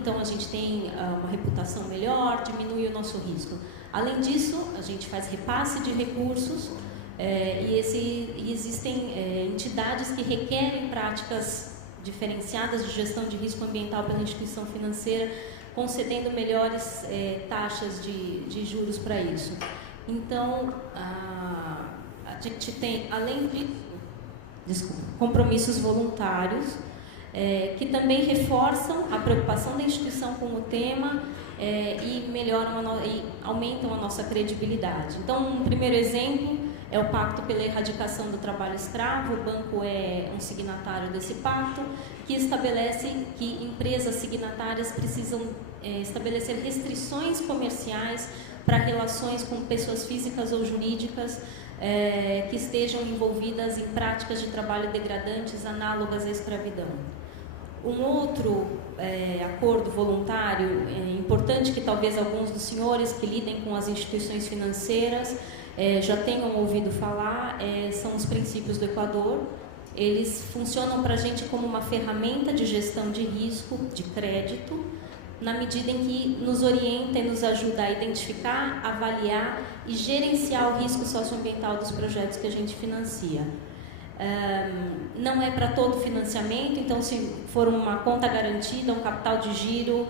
então, a gente tem uma reputação melhor, diminui o nosso risco. Além disso, a gente faz repasse de recursos e existem entidades que requerem práticas diferenciadas de gestão de risco ambiental pela instituição financeira, concedendo melhores taxas de juros para isso. Então, a gente tem, além de compromissos voluntários, que também reforçam a preocupação da instituição com o tema e melhoram e aumentam a nossa credibilidade. Então, um primeiro exemplo é o Pacto pela Erradicação do Trabalho Escravo. O banco é um signatário desse pacto, que estabelece que empresas signatárias precisam estabelecer restrições comerciais para relações com pessoas físicas ou jurídicas que estejam envolvidas em práticas de trabalho degradantes análogas à escravidão. Um outro acordo voluntário importante, que talvez alguns dos senhores que lidem com as instituições financeiras já tenham ouvido falar, são os princípios do Equador. Eles funcionam para a gente como uma ferramenta de gestão de risco, de crédito, na medida em que nos orienta e nos ajuda a identificar, avaliar e gerenciar o risco socioambiental dos projetos que a gente financia. Não é para todo financiamento, então se for uma conta garantida, um capital de giro,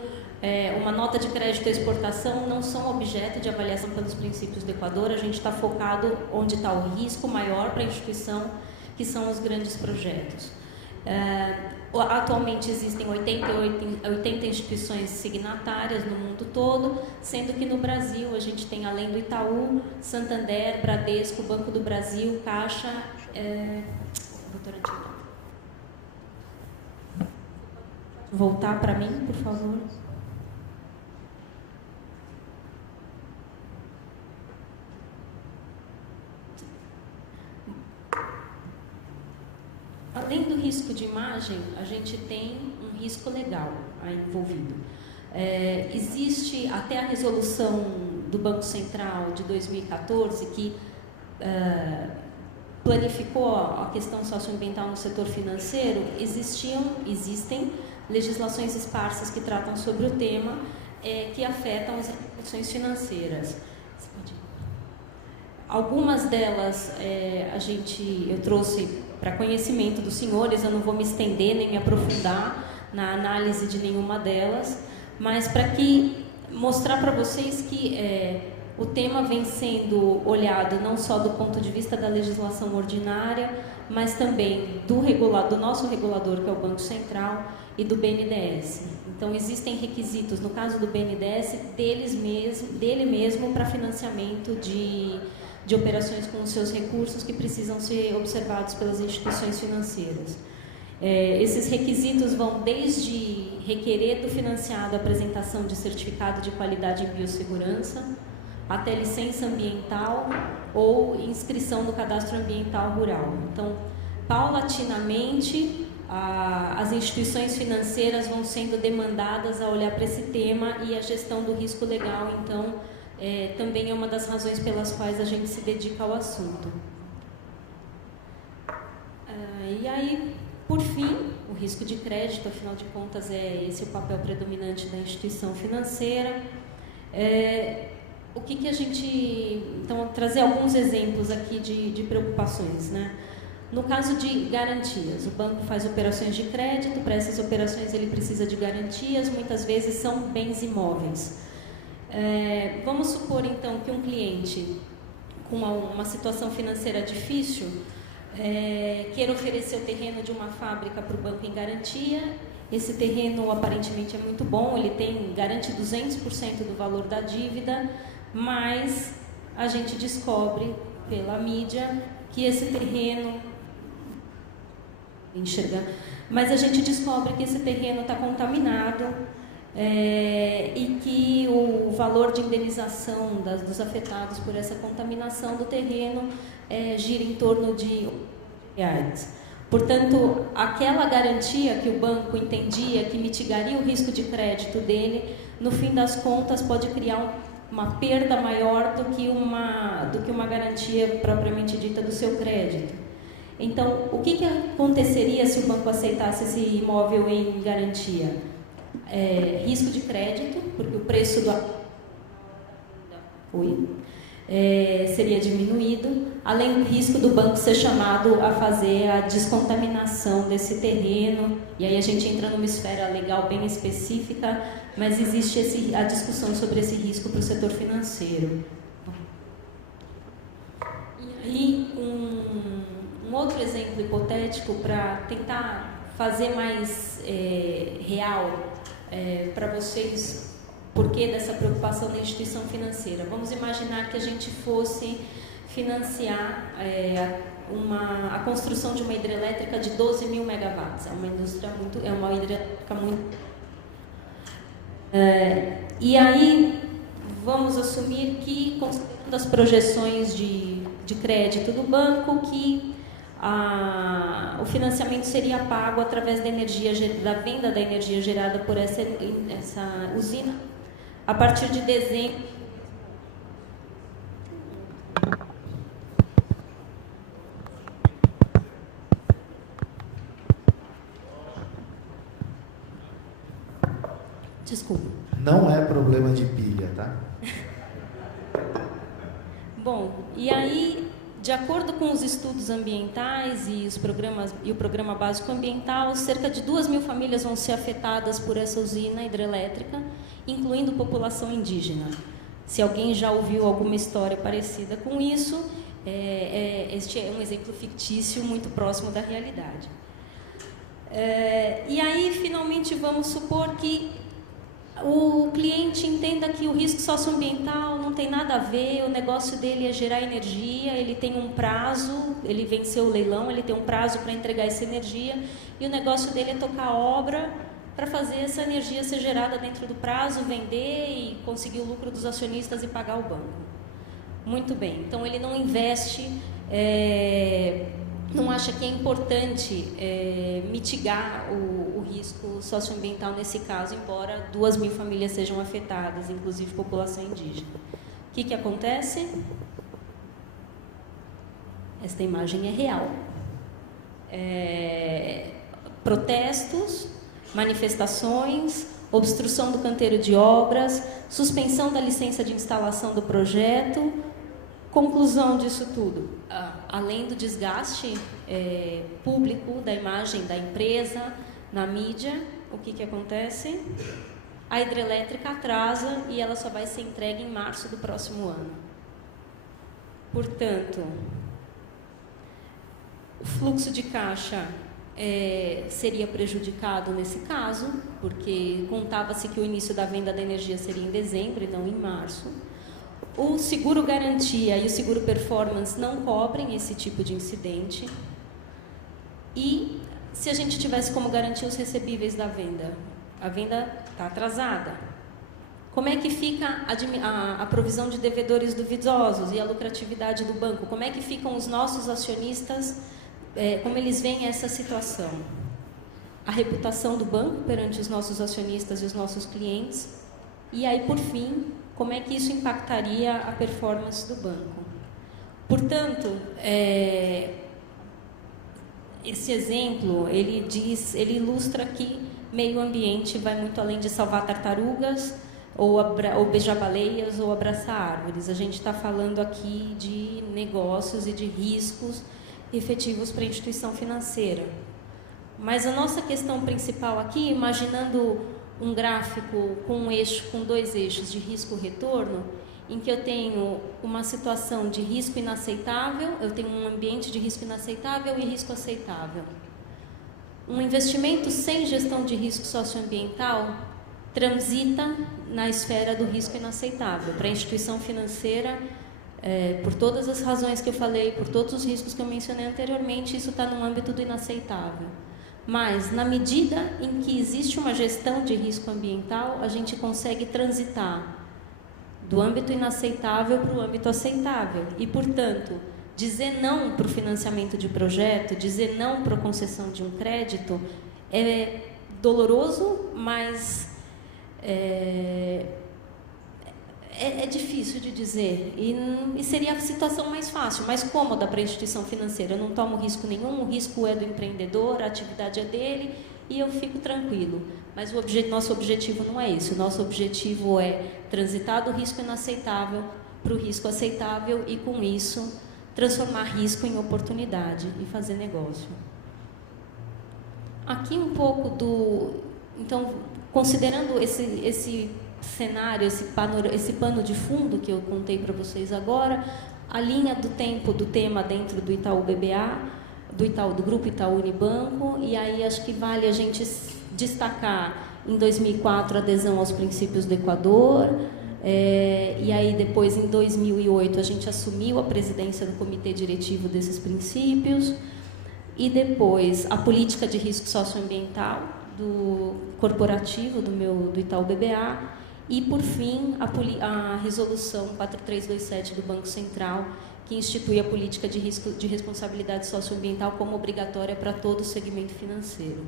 uma nota de crédito à exportação, não são objeto de avaliação pelos princípios do Equador. A gente está focado onde está o risco maior para a instituição, que são os grandes projetos. Atualmente existem 80 instituições signatárias no mundo todo, sendo que no Brasil a gente tem, além do Itaú, Santander, Bradesco, Banco do Brasil, Caixa, Votorantim. Voltar para mim, por favor. Além do risco de imagem, a gente tem um risco legal aí envolvido. Existe até a resolução do Banco Central de 2014 que planificou a questão socioambiental no setor financeiro. Existem legislações esparsas que tratam sobre o tema, que afetam as instituições financeiras. Algumas delas eu trouxe para conhecimento dos senhores, eu não vou me estender nem me aprofundar na análise de nenhuma delas, mas para mostrar para vocês que o tema vem sendo olhado não só do ponto de vista da legislação ordinária, mas também do nosso regulador, que é o Banco Central, e do BNDES. Então, existem requisitos, no caso do BNDES, dele mesmo para financiamento de operações com os seus recursos que precisam ser observados pelas instituições financeiras. Esses requisitos vão desde requerer do financiado a apresentação de certificado de qualidade em biossegurança, até licença ambiental ou inscrição no cadastro ambiental rural. Então, paulatinamente, as instituições financeiras vão sendo demandadas a olhar para esse tema, e a gestão do risco legal, então, também é uma das razões pelas quais a gente se dedica ao assunto. E aí, por fim, o risco de crédito, afinal de contas, é esse o papel predominante da instituição financeira. O que a gente... Então, trazer alguns exemplos aqui de preocupações, né? No caso de garantias, o banco faz operações de crédito, para essas operações ele precisa de garantias, muitas vezes são bens imóveis. Vamos supor, então, que um cliente com uma situação financeira difícil queira oferecer o terreno de uma fábrica para o banco em garantia. Esse terreno aparentemente é muito bom, ele garante 200% do valor da dívida, mas a gente descobre pela mídia que esse terreno está contaminado, e que o valor de indenização dos afetados por essa contaminação do terreno gira em torno de R$1.000. Portanto, aquela garantia que o banco entendia que mitigaria o risco de crédito dele, no fim das contas pode criar uma perda maior do que uma garantia propriamente dita do seu crédito. Então, o que aconteceria se o banco aceitasse esse imóvel em garantia? Risco de crédito, porque o preço seria diminuído, além do risco do banco ser chamado a fazer a descontaminação desse terreno, e aí a gente entra numa esfera legal bem específica, mas existe a discussão sobre esse risco para o setor financeiro. E aí, um outro exemplo hipotético para tentar fazer mais real para vocês por que dessa preocupação na instituição financeira. Vamos imaginar que a gente fosse financiar a construção de uma hidrelétrica de 12.000 megawatts. É uma hidrelétrica muito... e aí, vamos assumir que, considerando as projeções de crédito do banco, que o financiamento seria pago através da venda da energia gerada por essa usina a partir de dezembro. Desculpa. Não é problema de pilha, tá? Bom, e aí, de acordo com os estudos ambientais e o programa básico ambiental, cerca de 2.000 famílias vão ser afetadas por essa usina hidrelétrica, incluindo população indígena. Se alguém já ouviu alguma história parecida com isso, este é um exemplo fictício muito próximo da realidade. E aí, finalmente, vamos supor que o cliente entenda que o risco socioambiental não tem nada a ver, o negócio dele é gerar energia, ele tem um prazo, ele venceu o leilão, ele tem um prazo para entregar essa energia, e o negócio dele é tocar obra para fazer essa energia ser gerada dentro do prazo, vender e conseguir o lucro dos acionistas e pagar o banco. Muito bem, então ele não investe, não acha que é importante mitigar o risco socioambiental nesse caso, embora 2.000 famílias sejam afetadas, inclusive população indígena. O que acontece? Esta imagem é real. Protestos, manifestações, obstrução do canteiro de obras, suspensão da licença de instalação do projeto. Conclusão disso tudo, além do desgaste público da imagem da empresa na mídia, o que acontece? a hidrelétrica atrasa e ela só vai ser entregue em março do próximo ano. Portanto, o fluxo de caixa seria prejudicado nesse caso, porque contava-se que o início da venda da energia seria em dezembro e não em março. O seguro garantia e o seguro performance não cobrem esse tipo de incidente. E se a gente tivesse como garantir os recebíveis da venda? A venda está atrasada. Como é que fica a provisão de devedores duvidosos e a lucratividade do banco? Como é que ficam os nossos acionistas, como eles veem essa situação? A reputação do banco perante os nossos acionistas e os nossos clientes. E aí, por fim, como é que isso impactaria a performance do banco? Portanto, esse exemplo, ele ilustra que meio ambiente vai muito além de salvar tartarugas, ou beijar baleias, ou abraçar árvores. A gente está falando aqui de negócios e de riscos efetivos para a instituição financeira. Mas a nossa questão principal aqui, imaginando um gráfico com dois eixos de risco-retorno, em que eu tenho uma situação de risco inaceitável, eu tenho um ambiente de risco inaceitável e risco aceitável. Um investimento sem gestão de risco socioambiental transita na esfera do risco inaceitável. Para a instituição financeira, por todas as razões que eu falei, por todos os riscos que eu mencionei anteriormente, isso está no âmbito do inaceitável. Mas, na medida em que existe uma gestão de risco ambiental, a gente consegue transitar do âmbito inaceitável para o âmbito aceitável. E, portanto, dizer não para o financiamento de projeto, dizer não para a concessão de um crédito é doloroso, mas é difícil de dizer. E seria a situação mais fácil, mais cômoda para a instituição financeira. Eu não tomo risco nenhum, o risco é do empreendedor, a atividade é dele e eu fico tranquilo. Mas nosso objetivo não é esse. O nosso objetivo é transitar do risco inaceitável para o risco aceitável e, com isso, transformar risco em oportunidade e fazer negócio. Aqui um pouco então, considerando esse cenário, esse pano de fundo que eu contei para vocês agora, a linha do tempo do tema dentro do Itaú BBA, do Grupo Itaú Unibanco, e aí acho que vale a gente destacar em 2004 a adesão aos princípios do Equador, e aí depois em 2008 a gente assumiu a presidência do comitê diretivo desses princípios, e depois a política de risco socioambiental do corporativo do Itaú BBA, e por fim a resolução 4327 do Banco Central, que institui a política de risco de responsabilidade socioambiental como obrigatória para todo o segmento financeiro.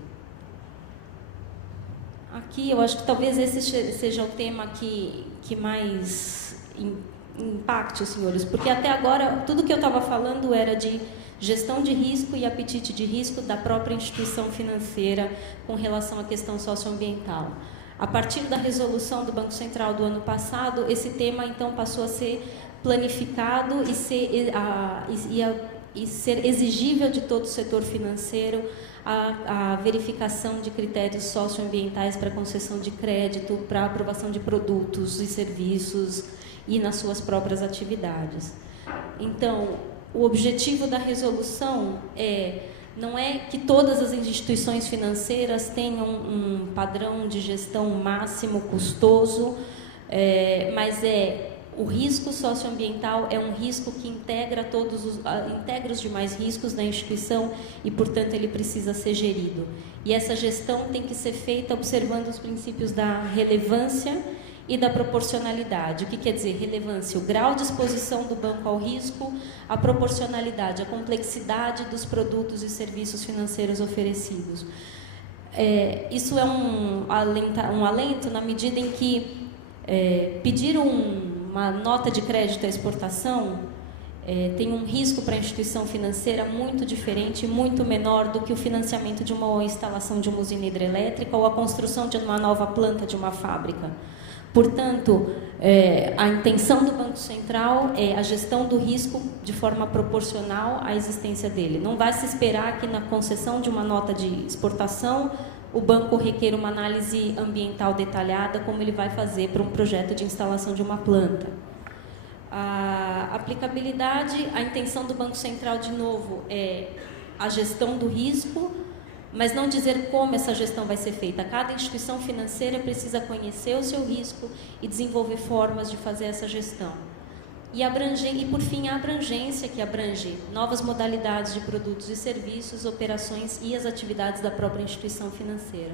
Aqui eu acho que talvez esse seja o tema que mais impacte os senhores, porque até agora tudo que eu estava falando era de gestão de risco e apetite de risco da própria instituição financeira com relação à questão socioambiental. A partir da resolução do Banco Central do ano passado, esse tema então passou a ser planificado e ser exigível de todo o setor financeiro a verificação de critérios socioambientais para concessão de crédito, para aprovação de produtos e serviços e nas suas próprias atividades. Então, o objetivo da resolução não é que todas as instituições financeiras tenham um padrão de gestão máximo custoso, mas o risco socioambiental é um risco que integra os demais riscos da instituição e, portanto, ele precisa ser gerido. E essa gestão tem que ser feita observando os princípios da relevância e da proporcionalidade. O que quer dizer relevância? O grau de exposição do banco ao risco, a proporcionalidade, a complexidade dos produtos e serviços financeiros oferecidos. Isso é um alento na medida em que pedir uma nota de crédito à exportação tem um risco para a instituição financeira muito diferente, muito menor do que o financiamento de uma instalação de uma usina hidrelétrica ou a construção de uma nova planta de uma fábrica. Portanto, a intenção do Banco Central é a gestão do risco de forma proporcional à existência dele. Não vai se esperar que na concessão de uma nota de exportação o banco requer uma análise ambiental detalhada, como ele vai fazer para um projeto de instalação de uma planta. A aplicabilidade, a intenção do Banco Central, de novo, é a gestão do risco, mas não dizer como essa gestão vai ser feita. Cada instituição financeira precisa conhecer o seu risco e desenvolver formas de fazer essa gestão. E por fim, a abrangência, que abrange novas modalidades de produtos e serviços, operações e as atividades da própria instituição financeira.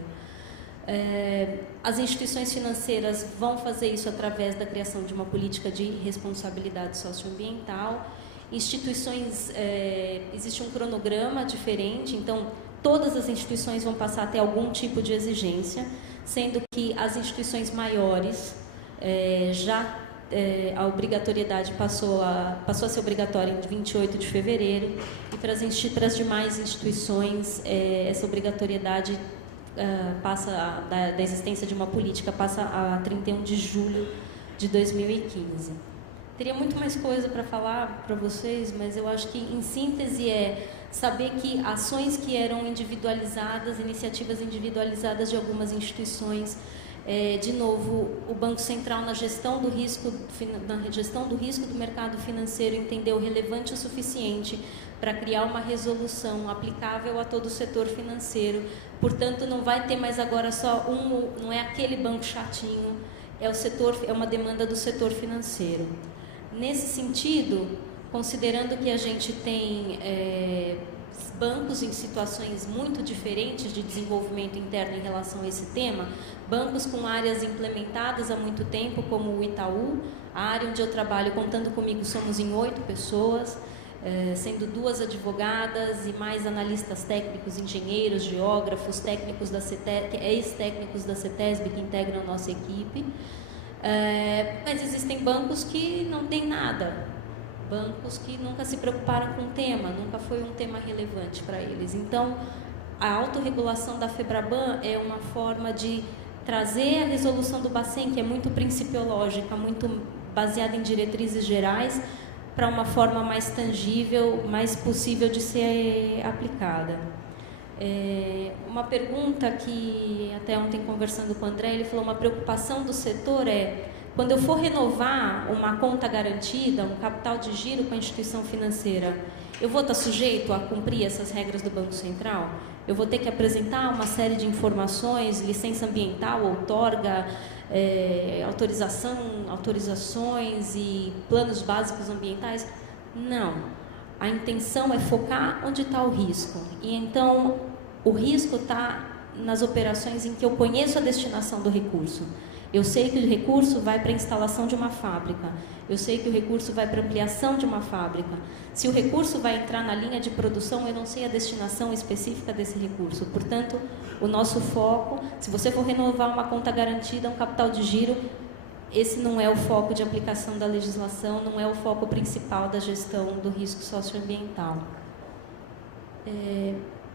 As instituições financeiras vão fazer isso através da criação de uma política de responsabilidade socioambiental. Instituições, existe um cronograma diferente, então todas as instituições vão passar a ter algum tipo de exigência, sendo que as instituições maiores a obrigatoriedade passou a ser obrigatória em 28 de fevereiro, e para as demais instituições essa obrigatoriedade passa da existência de uma política passa a 31 de julho de 2015. Teria muito mais coisa para falar para vocês, mas eu acho que, em síntese, saber que ações que eram individualizadas, iniciativas individualizadas de algumas instituições, de novo, o Banco Central, na gestão do risco do mercado financeiro, entendeu relevante o suficiente para criar uma resolução aplicável a todo o setor financeiro. Portanto, não vai ter mais agora só não é aquele banco chatinho, é uma demanda do setor financeiro. Nesse sentido, considerando que a gente tem bancos em situações muito diferentes de desenvolvimento interno em relação a esse tema, bancos com áreas implementadas há muito tempo, como o Itaú, a área onde eu trabalho, contando comigo, somos em 8 pessoas, sendo 2 advogadas e mais analistas técnicos, engenheiros, geógrafos, técnicos da CETESB, ex-técnicos da CETESB que integram a nossa equipe. Mas existem bancos que não têm nada, bancos que nunca se preocuparam com o tema, nunca foi um tema relevante para eles. Então, a autorregulação da FEBRABAN é uma forma de trazer a resolução do Bacen, que é muito principiológica, muito baseada em diretrizes gerais, para uma forma mais tangível, mais possível de ser aplicada. Uma pergunta que, até ontem conversando com o André, ele falou, uma preocupação do setor quando eu for renovar uma conta garantida, um capital de giro com a instituição financeira, eu vou estar sujeito a cumprir essas regras do Banco Central? Eu vou ter que apresentar uma série de informações, licença ambiental, outorga, autorizações e planos básicos ambientais? Não. A intenção é focar onde está o risco. E então, o risco está nas operações em que eu conheço a destinação do recurso. Eu sei que o recurso vai para a instalação de uma fábrica. Eu sei que o recurso vai para a ampliação de uma fábrica. Se o recurso vai entrar na linha de produção, eu não sei a destinação específica desse recurso. Portanto, o nosso foco, se você for renovar uma conta garantida, um capital de giro, esse não é o foco de aplicação da legislação, não é o foco principal da gestão do risco socioambiental.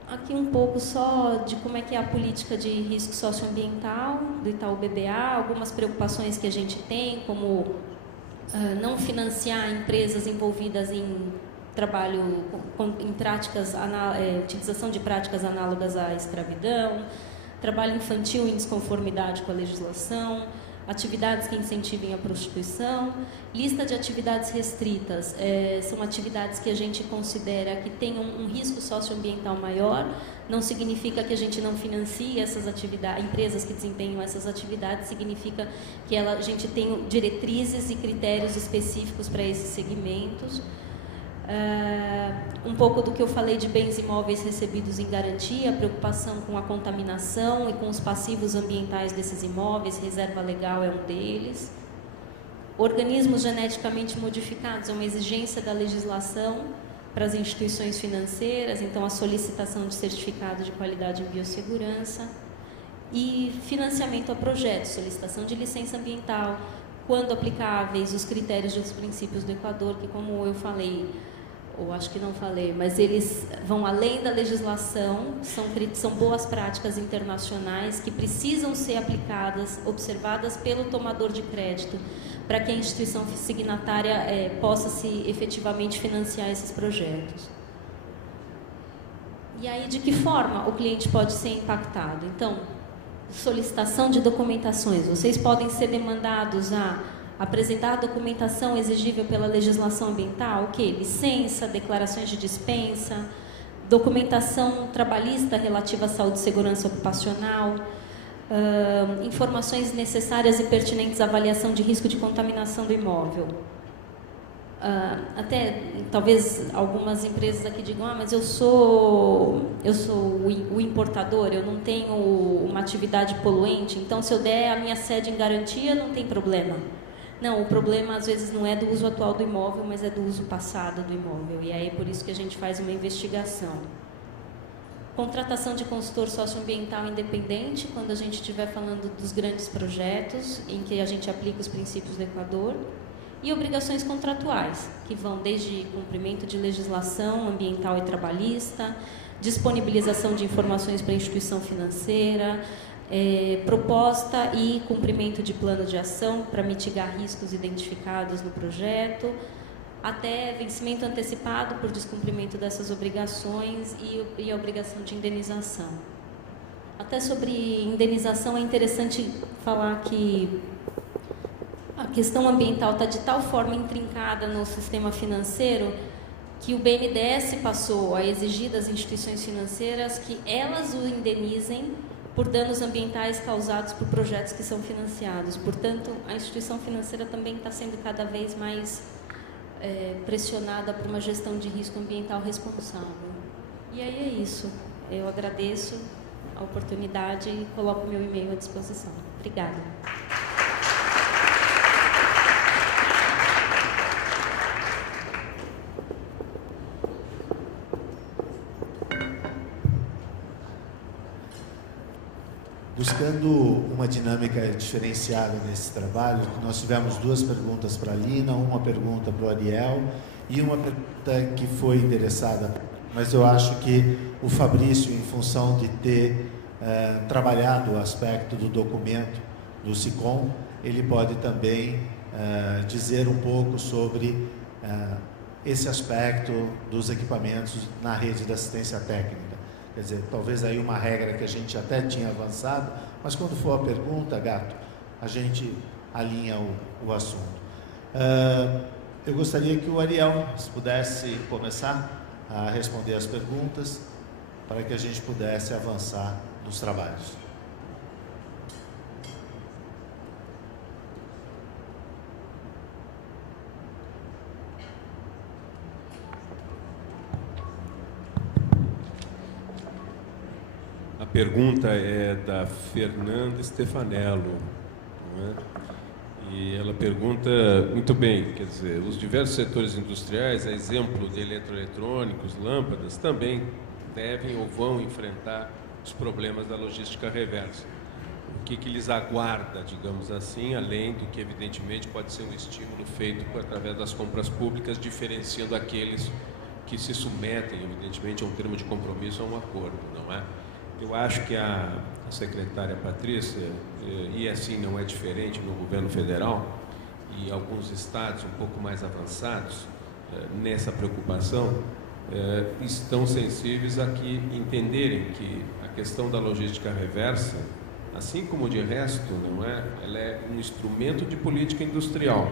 Aqui um pouco só de como é que é a política de risco socioambiental do Itaú BBA, algumas preocupações que a gente tem, como não financiar empresas envolvidas em trabalho em práticas, utilização de práticas análogas à escravidão, trabalho infantil em desconformidade com a legislação, atividades que incentivem a prostituição, lista de atividades restritas, são atividades que a gente considera que tenham um risco socioambiental maior, não significa que a gente não financie essas atividades, empresas que desempenham essas atividades, significa que a gente tem diretrizes e critérios específicos para esses segmentos. Um pouco do que eu falei de bens imóveis recebidos em garantia, a preocupação com a contaminação e com os passivos ambientais desses imóveis, reserva legal é um deles. Organismos geneticamente modificados é uma exigência da legislação para as instituições financeiras, então a solicitação de certificado de qualidade em biossegurança. E financiamento a projetos, solicitação de licença ambiental, quando aplicáveis, os critérios e os princípios do Equador, que, como eu falei, ou acho que não falei, mas eles vão além da legislação, são boas práticas internacionais que precisam ser aplicadas, observadas pelo tomador de crédito, para que a instituição signatária possa efetivamente financiar esses projetos. E aí, de que forma o cliente pode ser impactado? Então, solicitação de documentações. Vocês podem ser demandados a apresentar a documentação exigível pela legislação ambiental, o quê? Licença, declarações de dispensa, documentação trabalhista relativa à saúde e segurança ocupacional, informações necessárias e pertinentes à avaliação de risco de contaminação do imóvel. Até, talvez, algumas empresas aqui digam, mas eu sou o importador, eu não tenho uma atividade poluente, então se eu der a minha sede em garantia, não tem problema. Não, o problema às vezes não é do uso atual do imóvel, mas é do uso passado do imóvel, e aí é por isso que a gente faz uma investigação. Contratação de consultor socioambiental independente, quando a gente estiver falando dos grandes projetos, em que a gente aplica os princípios do Equador. E obrigações contratuais, que vão desde cumprimento de legislação ambiental e trabalhista, disponibilização de informações para a instituição financeira, proposta e cumprimento de plano de ação para mitigar riscos identificados no projeto, até vencimento antecipado por descumprimento dessas obrigações e a obrigação de indenização. Até sobre indenização é interessante falar que a questão ambiental está de tal forma intrincada no sistema financeiro que o BNDES passou a exigir das instituições financeiras que elas o indenizem por danos ambientais causados por projetos que são financiados. Portanto, a instituição financeira também está sendo cada vez mais pressionada por uma gestão de risco ambiental responsável. E aí é isso. Eu agradeço a oportunidade e coloco meu e-mail à disposição. Obrigada. Buscando uma dinâmica diferenciada nesse trabalho, nós tivemos 2 perguntas para a Lina, uma pergunta para o Ariel e uma pergunta que foi endereçada, mas eu acho que o Fabrício, em função de ter trabalhado o aspecto do documento do SICOM, ele pode também dizer um pouco sobre esse aspecto dos equipamentos na rede de assistência técnica. Quer dizer, talvez aí uma regra que a gente até tinha avançado, mas quando for a pergunta, Gato, a gente alinha o assunto. Eu gostaria que o Ariel pudesse começar a responder as perguntas para que a gente pudesse avançar nos trabalhos. A pergunta é da Fernanda Stefanello, não é? E ela pergunta, muito bem, quer dizer, os diversos setores industriais, a exemplo de eletroeletrônicos, lâmpadas, também devem ou vão enfrentar os problemas da logística reversa. O que lhes aguarda, digamos assim, além do que, evidentemente, pode ser um estímulo feito através das compras públicas, diferenciando aqueles que se submetem, evidentemente, a um termo de compromisso, a um acordo, não é? Eu acho que a secretária Patrícia, e assim não é diferente no governo federal, e alguns estados um pouco mais avançados nessa preocupação, estão sensíveis a que entenderem que a questão da logística reversa, assim como de resto, não é? Ela é um instrumento de política industrial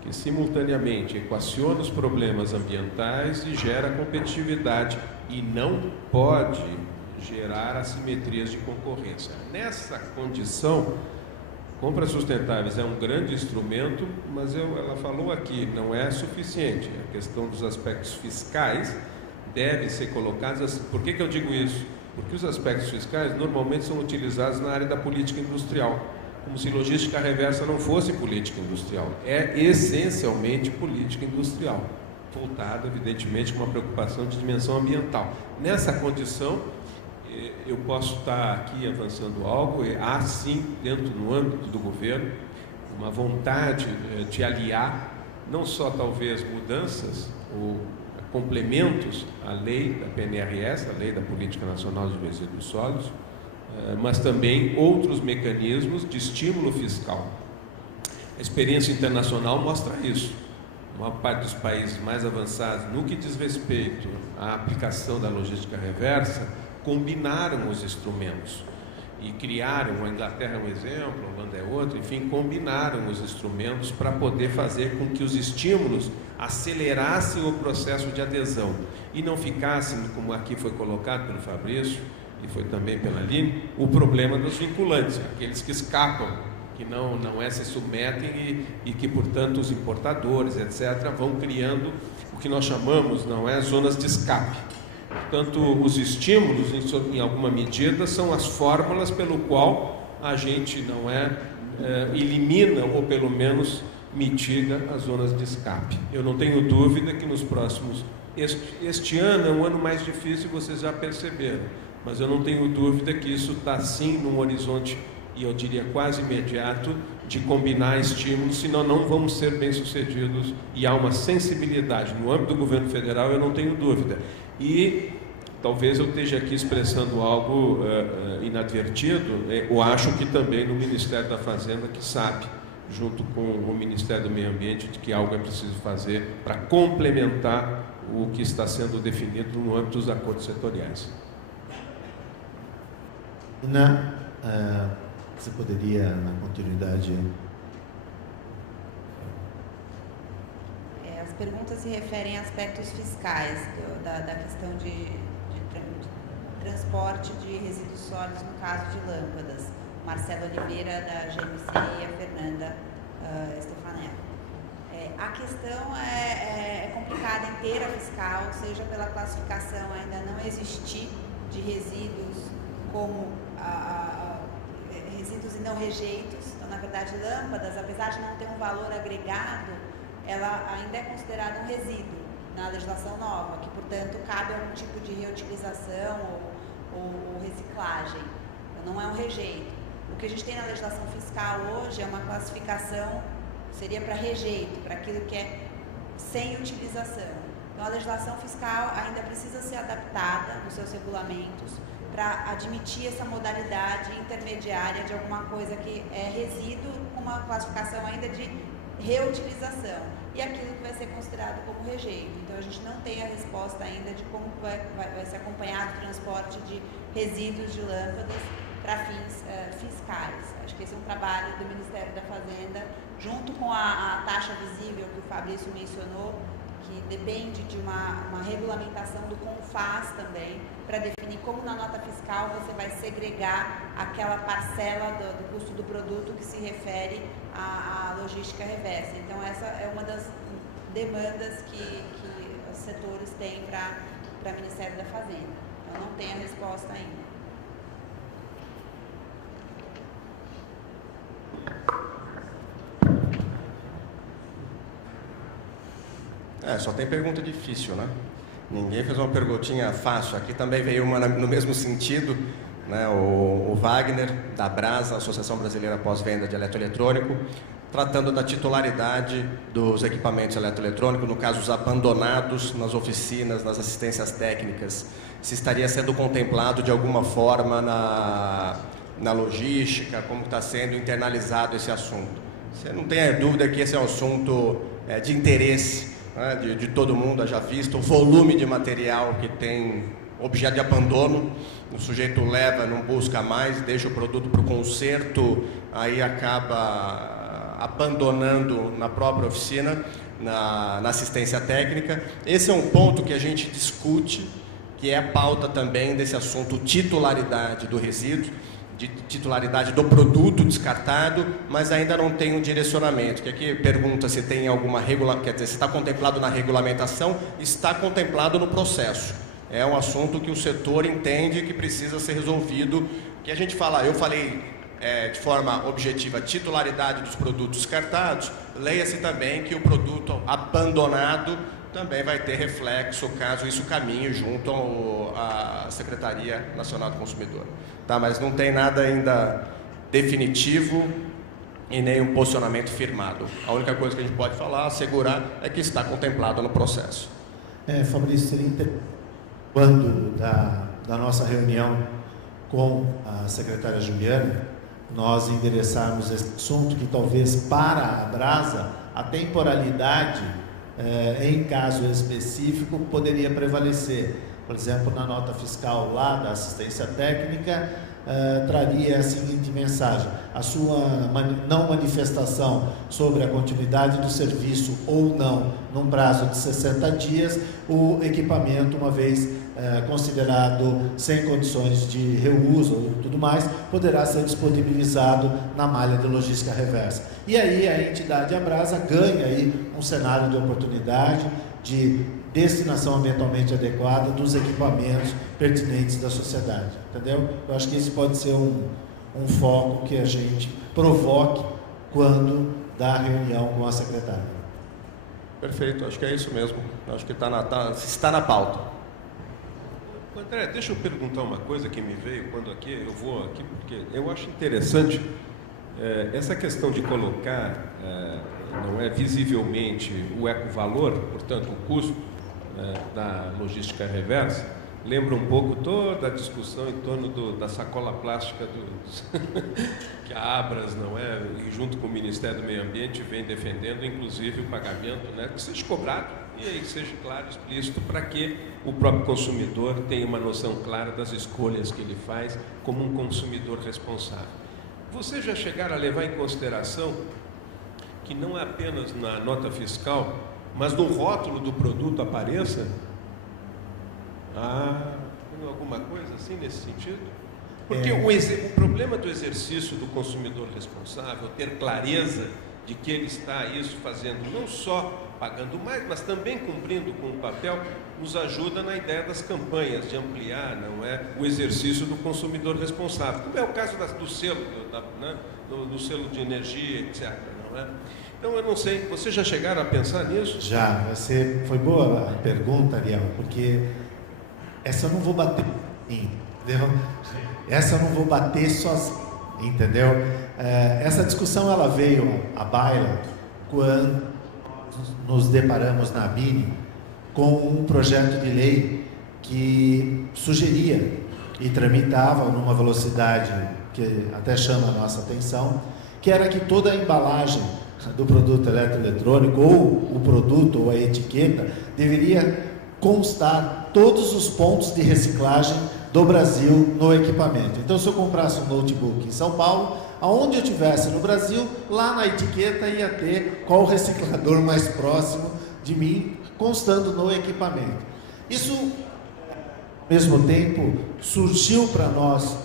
que simultaneamente equaciona os problemas ambientais e gera competitividade e não pode gerar assimetrias de concorrência. Nessa condição, compras sustentáveis é um grande instrumento, mas ela falou aqui, não é suficiente. A questão dos aspectos fiscais deve ser colocados assim. Por que eu digo isso? Porque os aspectos fiscais normalmente são utilizados na área da política industrial, como se logística reversa não fosse política industrial. É essencialmente política industrial, voltada, evidentemente, com uma preocupação de dimensão ambiental. Nessa condição, eu posso estar aqui avançando algo, há sim, dentro do âmbito do governo, uma vontade de aliar, não só talvez mudanças ou complementos à lei da PNRS, a Lei da Política Nacional de Resíduos Sólidos, mas também outros mecanismos de estímulo fiscal. A experiência internacional mostra isso. a maior parte dos países mais avançados, no que diz respeito à aplicação da logística reversa, combinaram os instrumentos e criaram, a Inglaterra é um exemplo, a Holanda é outro, enfim, combinaram os instrumentos para poder fazer com que os estímulos acelerassem o processo de adesão e não ficassem, como aqui foi colocado pelo Fabrício e foi também pela Aline, o problema dos vinculantes, aqueles que escapam, que não se submetem e que, portanto, os importadores, etc., vão criando o que nós chamamos, não é, zonas de escape. Portanto, os estímulos, em alguma medida, são as fórmulas pelo qual a gente não elimina ou, pelo menos, mitiga as zonas de escape. Eu não tenho dúvida que nos próximos... Este ano é um ano mais difícil, vocês já perceberam, mas eu não tenho dúvida que isso está, sim, num horizonte, e eu diria quase imediato, de combinar estímulos, senão não vamos ser bem-sucedidos, e há uma sensibilidade no âmbito do governo federal, eu não tenho dúvida. E talvez eu esteja aqui expressando algo inadvertido, eu acho que também no Ministério da Fazenda, que sabe, junto com o Ministério do Meio Ambiente, de que algo é preciso fazer para complementar o que está sendo definido no âmbito dos acordos setoriais. Você poderia, na continuidade... As perguntas se referem a aspectos fiscais da questão de transporte de resíduos sólidos no caso de lâmpadas. Marcelo Oliveira, da GMC, e a Fernanda Stefanello. A questão é complicada inteira fiscal, seja pela classificação ainda não existir de resíduos como resíduos e não rejeitos. Então, na verdade, lâmpadas, apesar de não ter um valor agregado, ela ainda é considerada um resíduo na legislação nova, que, portanto, cabe algum tipo de reutilização ou reciclagem. Então, não é um rejeito. O que a gente tem na legislação fiscal hoje é uma classificação, seria para rejeito, para aquilo que é sem utilização. Então, a legislação fiscal ainda precisa ser adaptada nos seus regulamentos para admitir essa modalidade intermediária de alguma coisa que é resíduo com uma classificação ainda de reutilização e aquilo que vai ser considerado como rejeito. Então, a gente não tem a resposta ainda de como vai ser acompanhado o transporte de resíduos de lâmpadas para fins fiscais. Acho que esse é um trabalho do Ministério da Fazenda, junto com a taxa visível que o Fabrício mencionou, que depende de uma regulamentação do CONFAS também, para definir como na nota fiscal você vai segregar aquela parcela do custo do produto que se refere à logística reversa. Então, essa é uma das demandas que os setores têm para o Ministério da Fazenda. Eu não tenho a resposta ainda. Só tem pergunta difícil, né? Ninguém fez uma perguntinha fácil. Aqui também veio uma no mesmo sentido, né? O Wagner, da Brasa, Associação Brasileira Pós-Venda de Eletroeletrônico, tratando da titularidade dos equipamentos eletroeletrônicos, no caso, os abandonados nas oficinas, nas assistências técnicas, se estaria sendo contemplado de alguma forma na logística, como está sendo internalizado esse assunto. Você não tenha dúvida que esse é um assunto de interesse, né, de todo mundo, haja visto o volume de material que tem objeto de abandono, o sujeito leva, não busca mais, deixa o produto para o conserto, aí acaba abandonando na própria oficina, na assistência técnica. Esse é um ponto que a gente discute, que é a pauta também desse assunto titularidade do resíduo, de titularidade do produto descartado, mas ainda não tem um direcionamento. Que aqui pergunta se tem alguma quer dizer, se está contemplado na regulamentação, está contemplado no processo. É um assunto que o setor entende que precisa ser resolvido. Que a gente fala, eu falei de forma objetiva, titularidade dos produtos descartados, leia-se também que o produto abandonado também vai ter reflexo, caso isso caminhe junto à Secretaria Nacional do Consumidor. Tá, mas não tem nada ainda definitivo e nem um posicionamento firmado. A única coisa que a gente pode falar, assegurar, é que está contemplado no processo. Fabrício, seria quando da nossa reunião com a secretária Juliana, nós endereçarmos esse assunto, que talvez para a Brasa a temporalidade em caso específico, poderia prevalecer. Por exemplo, na nota fiscal lá da assistência técnica, traria a seguinte mensagem: a sua não manifestação sobre a continuidade do serviço ou não, num prazo de 60 dias, o equipamento, uma vez considerado sem condições de reuso ou tudo mais, poderá ser disponibilizado na malha de logística reversa. E aí a entidade Abrasa ganha aí um cenário de oportunidade, de destinação ambientalmente adequada dos equipamentos pertinentes da sociedade, entendeu? Eu acho que esse pode ser um foco que a gente provoque quando dá reunião com a secretária. Perfeito, acho que é isso mesmo. Acho que está na pauta. André, deixa eu perguntar uma coisa que me veio quando eu vou aqui, porque eu acho interessante essa questão de colocar, não é visivelmente o ecovalor, portanto o custo da logística reversa, lembra um pouco toda a discussão em torno da sacola plástica que a Abras, não é, e junto com o Ministério do Meio Ambiente vem defendendo, inclusive o pagamento, né, que seja cobrado e aí seja claro, explícito, para que o próprio consumidor tenha uma noção clara das escolhas que ele faz como um consumidor responsável. Vocês já chegaram a levar em consideração que não apenas na nota fiscal, mas no rótulo do produto apareça tem alguma coisa assim nesse sentido? Porque o problema do exercício do consumidor responsável, ter clareza de que ele está fazendo não só pagando mais, mas também cumprindo com o papel, nos ajuda na ideia das campanhas, de ampliar, não é, o exercício do consumidor responsável, como é o caso do selo, do selo de energia, etc. Não é? Então, eu não sei, vocês já chegaram a pensar nisso? Já, foi boa a pergunta, Ariel, porque essa eu não vou bater, entendeu? Essa eu não vou bater sozinho, entendeu? Essa discussão ela veio à baila quando nos deparamos na ABINE com um projeto de lei que sugeria e tramitava numa velocidade que até chama a nossa atenção, que era que toda a embalagem do produto eletroeletrônico, ou o produto ou a etiqueta, deveria constar todos os pontos de reciclagem do Brasil no equipamento. Então, se eu comprasse um notebook em São Paulo, aonde eu estivesse no Brasil, lá na etiqueta ia ter qual o reciclador mais próximo de mim, constando no equipamento. Isso, ao mesmo tempo, surgiu para nós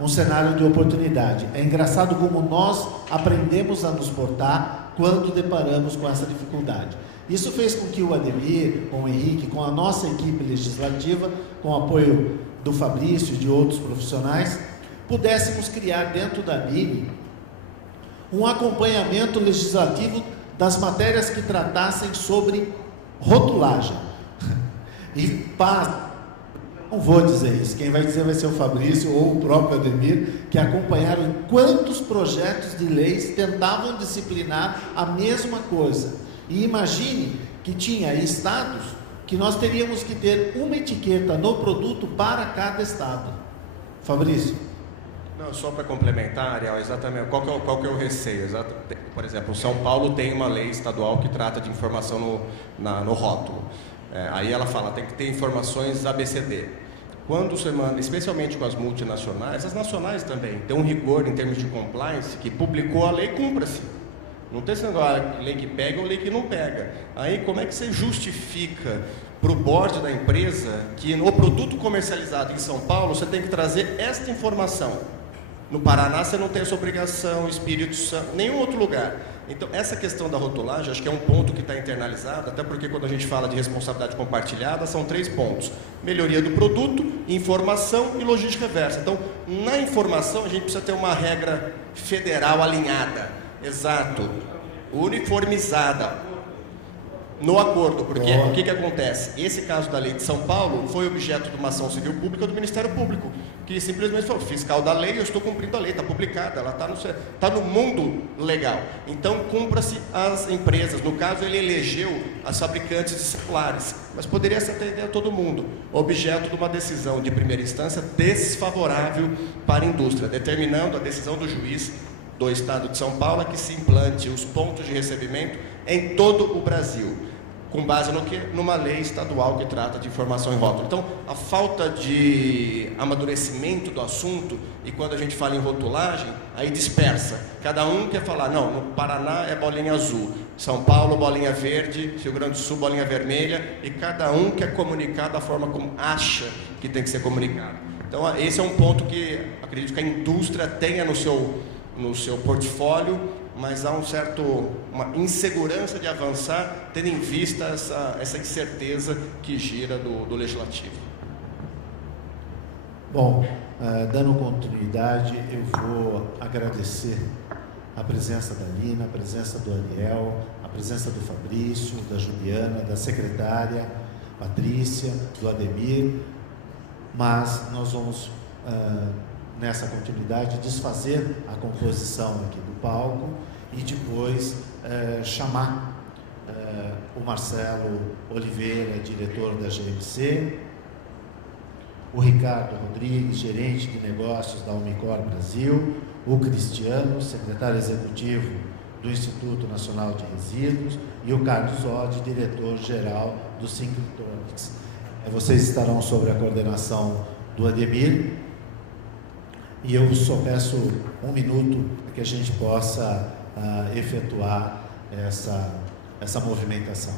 um cenário de oportunidade. É engraçado como nós aprendemos a nos portar quando deparamos com essa dificuldade. Isso fez com que o Ademir, com o Henrique, com a nossa equipe legislativa, com o apoio do Fabrício e de outros profissionais, pudéssemos criar dentro da ABINE um acompanhamento legislativo das matérias que tratassem sobre rotulagem. E não vou dizer isso, quem vai dizer vai ser o Fabrício ou o próprio Ademir, que acompanharam quantos projetos de leis tentavam disciplinar a mesma coisa. E imagine que tinha estados que nós teríamos que ter uma etiqueta no produto para cada estado. Fabrício? Não, só para complementar, Ariel, exatamente, qual que é o receio? Por exemplo, São Paulo tem uma lei estadual que trata de informação no rótulo. Aí ela fala, tem que ter informações ABCD. Quando você manda, especialmente com as multinacionais, as nacionais também, tem um rigor em termos de compliance, que publicou a lei, cumpra-se. Não tem esse negócio, lei que pega ou lei que não pega. Aí, como é que você justifica para o board da empresa que no produto comercializado em São Paulo você tem que trazer esta informação? No Paraná você não tem essa obrigação, Espírito Santo, nenhum outro lugar. Então, essa questão da rotulagem, acho que é um ponto que está internalizado, até porque quando a gente fala de responsabilidade compartilhada, são 3 pontos. Melhoria do produto, informação e logística reversa. Então, na informação, a gente precisa ter uma regra federal alinhada. Exato, uniformizada no acordo, porque o que acontece? Esse caso da lei de São Paulo foi objeto de uma ação civil pública do Ministério Público, que simplesmente falou, fiscal da lei, eu estou cumprindo a lei, está publicada, ela está no mundo legal. Então, cumpra-se as empresas. No caso, ele elegeu as fabricantes de celulares, mas poderia se atender a todo mundo. Objeto de uma decisão de primeira instância desfavorável para a indústria, determinando a decisão do juiz do Estado de São Paulo que se implante os pontos de recebimento em todo o Brasil. Com base no quê? Numa lei estadual que trata de informação em rótulo. Então, a falta de amadurecimento do assunto, e quando a gente fala em rotulagem, aí dispersa. Cada um quer falar, não, no Paraná é bolinha azul, São Paulo bolinha verde, Rio Grande do Sul bolinha vermelha, e cada um quer comunicar da forma como acha que tem que ser comunicado. Então, esse é um ponto que acredito que a indústria tenha no seu portfólio, mas há uma insegurança de avançar, tendo em vista essa incerteza que gira do Legislativo. Bom, dando continuidade, eu vou agradecer a presença da Lina, a presença do Ariel, a presença do Fabrício, da Juliana, da secretária Patrícia, do Ademir, mas nós vamos, nessa continuidade, desfazer a composição aqui do palco e depois chamar o Marcelo Oliveira, diretor da GMC, o Ricardo Rodrigues, gerente de negócios da Umicore Brasil, o Cristiano, secretário executivo do Instituto Nacional de Resíduos, e o Carlos Oddi, diretor-geral do Synchronics. Vocês estarão sob a coordenação do Ademir, e eu só peço 1 minuto para que a gente possa efetuar essa movimentação.